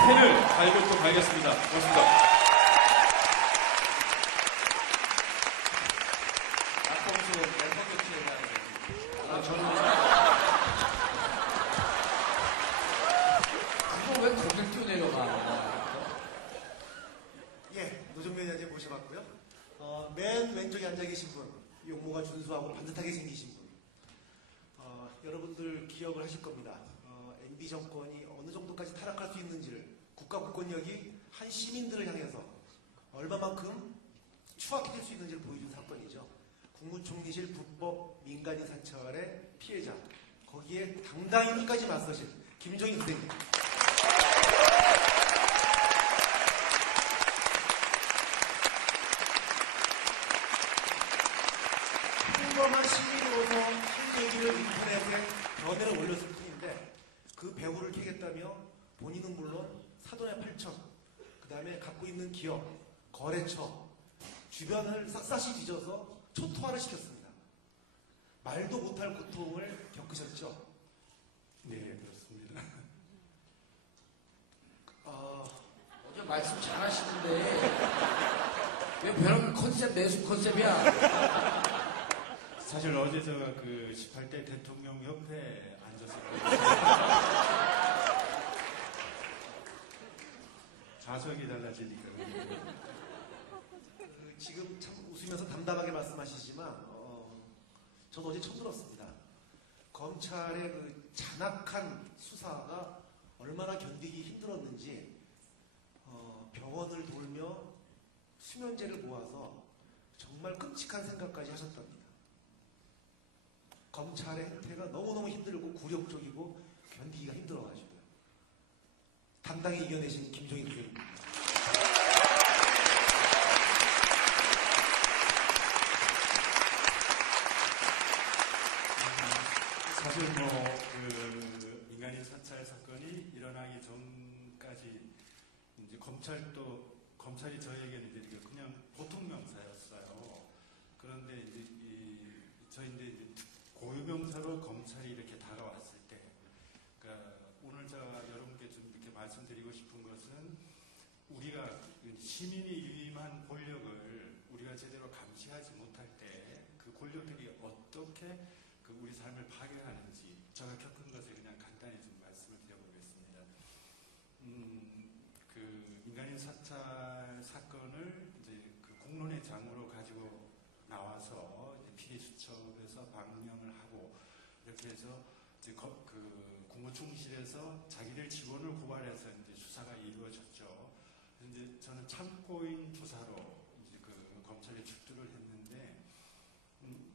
펜을 갈고 또 갈겠습니다. 고맙습니다. 낙범수 멤버 교체해야 그거 왜 거길 뛰어내려가? 예, 노종면 의원님 모셔봤고요. 맨 왼쪽에 앉아 계신 분, 용모가 준수하고 반듯하게 생기신 분. 여러분들 기억을 하실 겁니다. MB 정권이 어느 정도까지 타락할 수 있는지를 국가 국권력이 한 시민들을 향해서 얼마만큼 추악해질 수 있는지를 보여준 사건이죠. 국무총리실 불법 민간인 사찰의 피해자, 거기에 당당히 끝까지 맞서실 김종인 선생님. 평범한 시민으로서 한 얘기를 인터넷에 변해를 올렸을 뿐인데 그 배후를 캐겠다며 본인은 물론 사돈의 8천, 그 다음에 갖고 있는 기업, 거래처, 주변을 샅샅이 뒤져서 초토화를 시켰습니다. 말도 못할 고통을 겪으셨죠? 네, 그렇습니다. 어제 말씀 잘하시는데 왜 별로 컨셉 내수 컨셉이야? 사실 어제 제가 18대 대통령 옆에 앉았었거든요. 좌석이 달라지니까. 지금 참 웃으면서 담담하게 말씀하시지만 저도 어제 처음 들었습니다. 검찰의 그 잔악한 수사가 얼마나 견디기 힘들었는지 병원을 돌며 수면제를 모아서 정말 끔찍한 생각까지 하셨답니다. 검찰의 행태가 너무너무 힘들고 굴욕적이고 견디기가 힘들어가지고요. 당당히 이겨내신 김종인 의원입니다. 사실 민간인 사찰 사건이 일어나기 전까지 이제 검찰이 저희에게는 이제 그냥 보통 명사였어요. 그런데 이제 고유명사로 검찰이 이렇게 다가왔을 때, 그러니까 오늘 제가 여러분께 좀 이렇게 말씀드리고 싶은 것은 우리가 시민이 유임한 권력을 우리가 제대로 감시하지 못할 때 그 권력들이 어떻게 그 우리 삶을 파괴하는지 제가 겪은 것을 그냥 간단히 좀 말씀을 드려보겠습니다. 그 민간인 사찰 사건을 이제 그 공론의 장으로 가지고 나와서 피의수첩에서 방영을 하고 이렇게 해서 이제 그 국무총실에서 자기들 직원을 고발해서 이제 수사가 이루어졌죠. 이제 저는 참고인 조사로 이제 그 검찰에 출두를 했는데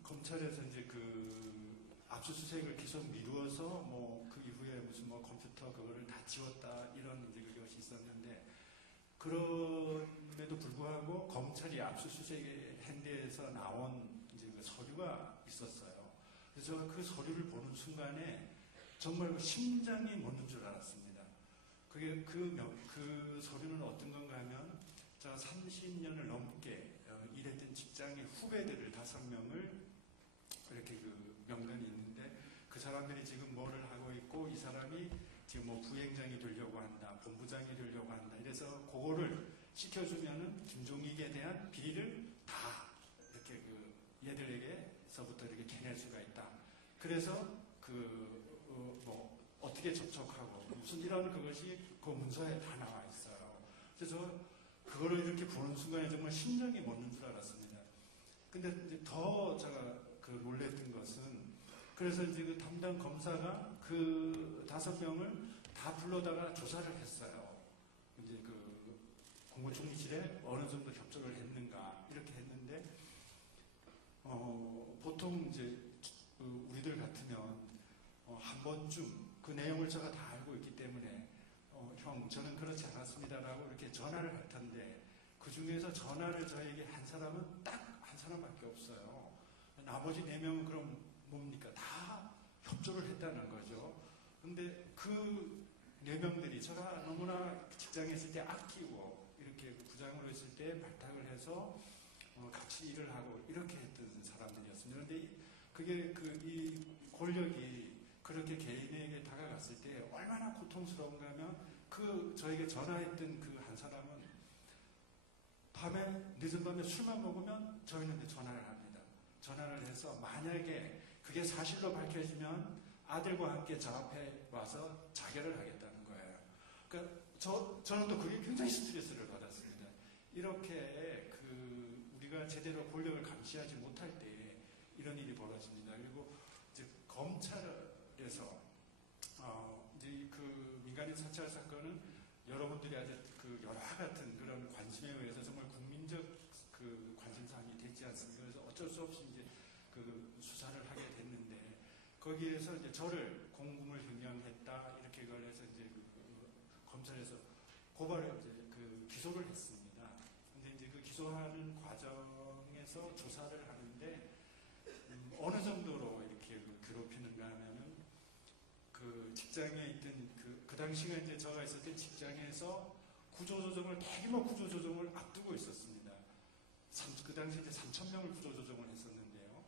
검찰에서 이제 그 압수수색을 계속 미루어서 뭐 그 이후에 무슨 뭐 컴퓨터 그거를 다 지웠다 이런 이제 그것이 있었는데 그럼에도 불구하고 검찰이 압수수색에 한 데에서 나온 이제 그 서류가 있었어요. 그래서 제가 그 서류를 보는 순간에 정말 심장이 멎는 줄 알았습니다. 그게 그 서류는 어떤 건가 하면 제가 30년을 넘게 일했던 직장의 후배들을 5명을 이렇게 그 명단이 있는데 그 사람들이 지금 뭐를 하고 있고 이 사람이 지금 뭐 부행장이 되려고 한다, 본부장이 되려고 한다. 이래서 그거를 시켜주면은 김종익에 대한 비리를 다 이렇게 그 얘들에게서부터 이렇게 캐낼 수가 있다. 그래서 뭐 어떻게 접촉하고 무슨 이런 그것이 그 문서에 다 나와 있어요. 그래서 그거를 이렇게 보는 순간에 정말 심장이 멎는 줄 알았습니다. 근데 이제 더 제가 그 놀랬던 것은 그래서 이제 그 담당 검사가 그 5명을 다 불러다가 조사를 했어요. 이제 그 국무총리실에 어느 정도 협조를 했는가 이렇게 했는데 보통 이제 우리들 같으면 한 번쯤 그 내용을 제가 다 알고 있기 때문에 형 저는 그렇지 않았습니다라고 이렇게 전화를 할 텐데 그 중에서 전화를 저에게 한 사람은 딱 한 사람밖에 없어요. 나머지 4명은 그럼 뭡니까? 다 협조를 했다는 거죠. 근데 그 4명들이 제가 너무나 직장에 있을 때 아끼고 이렇게 부장으로 있을 때 발탁을 해서 같이 일을 하고 이렇게 했던 사람들이었습니다. 그런데 그게 이 권력이 그렇게 개인에게 다가갔을 때 얼마나 고통스러운가 하면 저에게 전화했던 그 한 사람은 늦은 밤에 술만 먹으면 저희는 전화를 합니다. 전화를 해서 만약에 그게 사실로 밝혀지면 아들과 함께 저 앞에 와서 자결을 하겠다는 거예요. 그러니까 저는 또 그게 굉장히 스트레스를 받았습니다. 이렇게 우리가 제대로 권력을 감시하지 못할 때 이런 일이 벌어집니다. 그리고 이제 검찰에서 이제 그 민간인 사찰 사건은 여러분들이 아주 여러 같은 그런 관심에 의해서 정말 국민적 관심사항이 되지 않습니까? 그래서 어쩔 수 없이 이제 수사를 하게 됐는데 거기에서 이제 저를 공금을 횡령했다 이렇게 걸려서 이제 검찰에서 고발을 이제 기소를 했습니다. 근데 이제 그 기소하는 과정에서 조사를 하는데 어느 정도로 이렇게 괴롭히는가 하면은 그 직장에 있던 그 당시가 이제 제가 있었던 직장에서 구조조정을 대규모 구조조정을 앞두고 있었습니다. 그 당시 이제 3,000명을 구조조정을 했었는데요.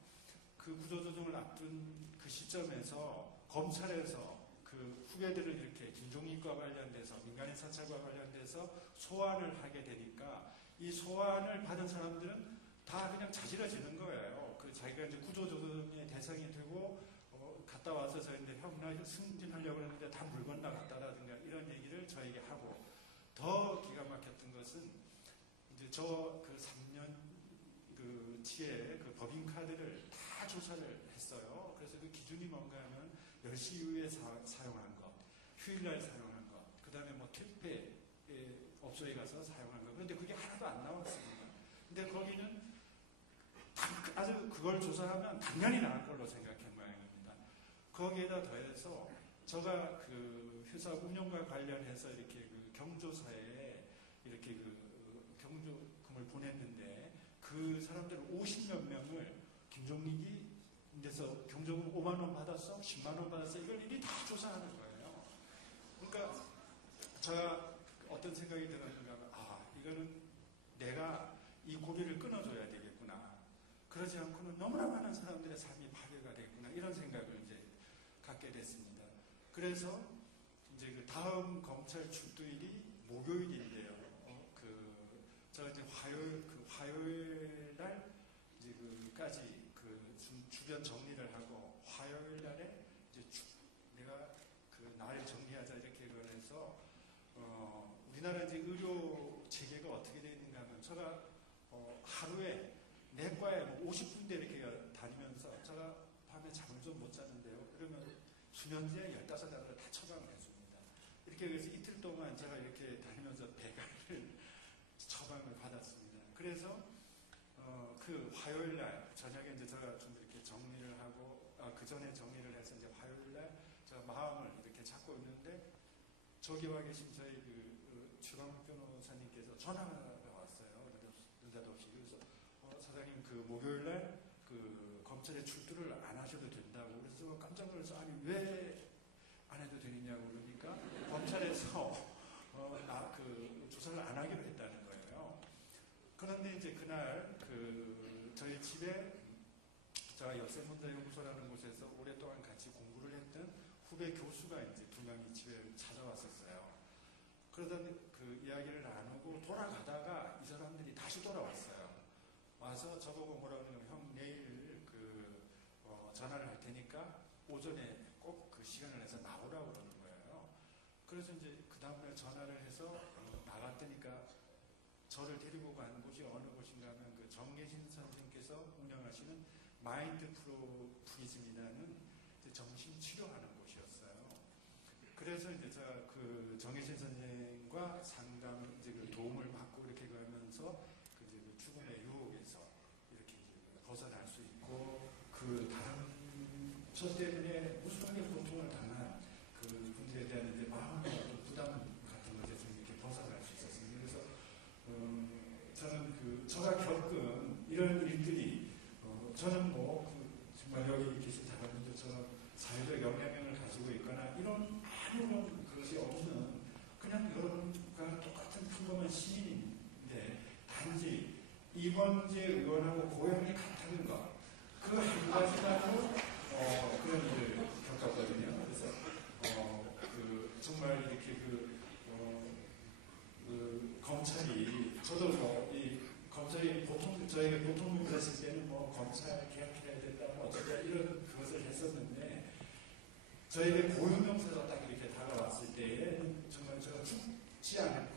그 구조조정을 앞둔 그 시점에서 검찰에서 그 후배들을 이렇게 김종익과 관련돼서 민간인 사찰과 관련돼서 소환을 하게 되니까 이 소환을 받은 사람들은 다 그냥 자지러지는 거예요. 자기가 이제 구조조정의 대상이 되고 갔다 와서 저희한테 형 나 승진하려고 했는데 다 물 건너갔다라든가 이런 얘기를 저에게 하고 더 기가 막혔던 것은 이제 저 3년 치에 법인카드를 다 조사를 했어요. 그래서 그 기준이 뭔가 하면 10시 이후에 사용한 것, 휴일날 사용한 것, 그 다음에 뭐 택배 업소에 가서 사용한 것. 그런데 그게 하나도 안 나왔습니다. 근데 거기는 아주 그걸 조사하면 당연히 나올 걸로 생각한 모양입니다. 거기에다 더해서 제가 회사 운영과 관련해서 이렇게 경조사에 이렇게 경조금을 보냈는데 그 사람들 50몇 명을 김종익이 그래서 경조금 5만 원 받았어? 10만 원 받았어? 이걸 일일이 다 조사하는 거예요. 그러니까 제가 어떤 생각이 들었는가 하면 이거는 내가 이 고리를 끊어줘야 되겠구나. 그러지 않고는 너무나 많은 사람들의 삶이 파괴가 되겠구나. 이런 생각을 이제 갖게 됐습니다. 그래서 이제 그 다음 검찰 출두일이 목요일인데요. 제가 이제 화요일 날 이제 그까지 주변 정리를 하고 화요일 날에 이제 내가 날 정리하자 이렇게 그래서 우리나라 이제 의료 체계가 어떻게 되어 있는가 하면 제가 하루에 내과에 50군데 이렇게 다니면서 제가 밤에 잠을 좀 못 자는데요. 그러면 수면제 15약을 다 처방을 해줍니다. 이렇게 그래서 이틀 동안 제가 이렇게 다니면서 배가를 처방을 받았습니다. 그래서 그 화요일 날 저녁에 이제 제가 좀 이렇게 정리를 하고 그 전에 정리를 해서 이제 화요일 날 제가 마음을 이렇게 잡고 있는데 저기 와 계신 저희 추강욱 변호사님께서 전화가 왔어요. 느닷없이. 그래서 사장님 목요일 날 검찰에 출두를 안 하셔도 된다고. 그래서 제가 깜짝 놀라서 아니 왜 안 해도 되느냐고 그러니까 검찰에서 조사를 안 하기로 했다는 거예요. 그런데 이제 그날 저희 집에 제가 역세문화연구소라는 곳에서 오랫동안 같이 공부를 했던 후배 교수가 이제 2명이 집에 찾아왔었어요. 그러더니 그 이야기를 나누고 돌아가다가 이 사람들이 다시 돌아왔어요. 와서 저보고 뭐라고 하냐면 형 내일 전화를 할 테니까 오전에 꼭 그 시간을 내서 나오라고 그러는 거예요. 그래서 이제 그 다음날 전화를 해서 나갔더니까 저를 데리고 간 곳이 어느 곳인가 하면 정계신 선생님께서 운영하시는 마인드 프리즘이라는 정신 치료하는 곳이었어요. 그래서 이제 제가 정계신 선생님과 상담 이제 도움을 받고 이렇게 가면서 이제 죽음의 유혹에서 이렇게 이제 벗어날 수 있고 다른 저 때문에 무수하게 고통을 당한 분들에 대한 이제 마음의 부담 같은 것에 좀 이렇게 벗어날 수 있었습니다. 그래서 저는 제가 겪은 이런 일들이 저는 정말 여기 계신 다른 분들처럼 사회적 영향력을 가지고 있거나 이런 아무런 것이 없는 그냥 여러분과 똑같은 평범한 시민인데 단지 이번재 의원하고 고향이 같다는 것 그 한 가지만으로 그런 일을 겪었거든요. 그래서 정말 이렇게 검찰이 저도 이 검찰이 보통 저희가 보통 그랬을 때는 검찰 개혁해야 된다 어쩌다 이런 것을 했었는데 저희가 고용명사가 딱 이렇게 다가왔을 때에는 정말 제가 죽지 않을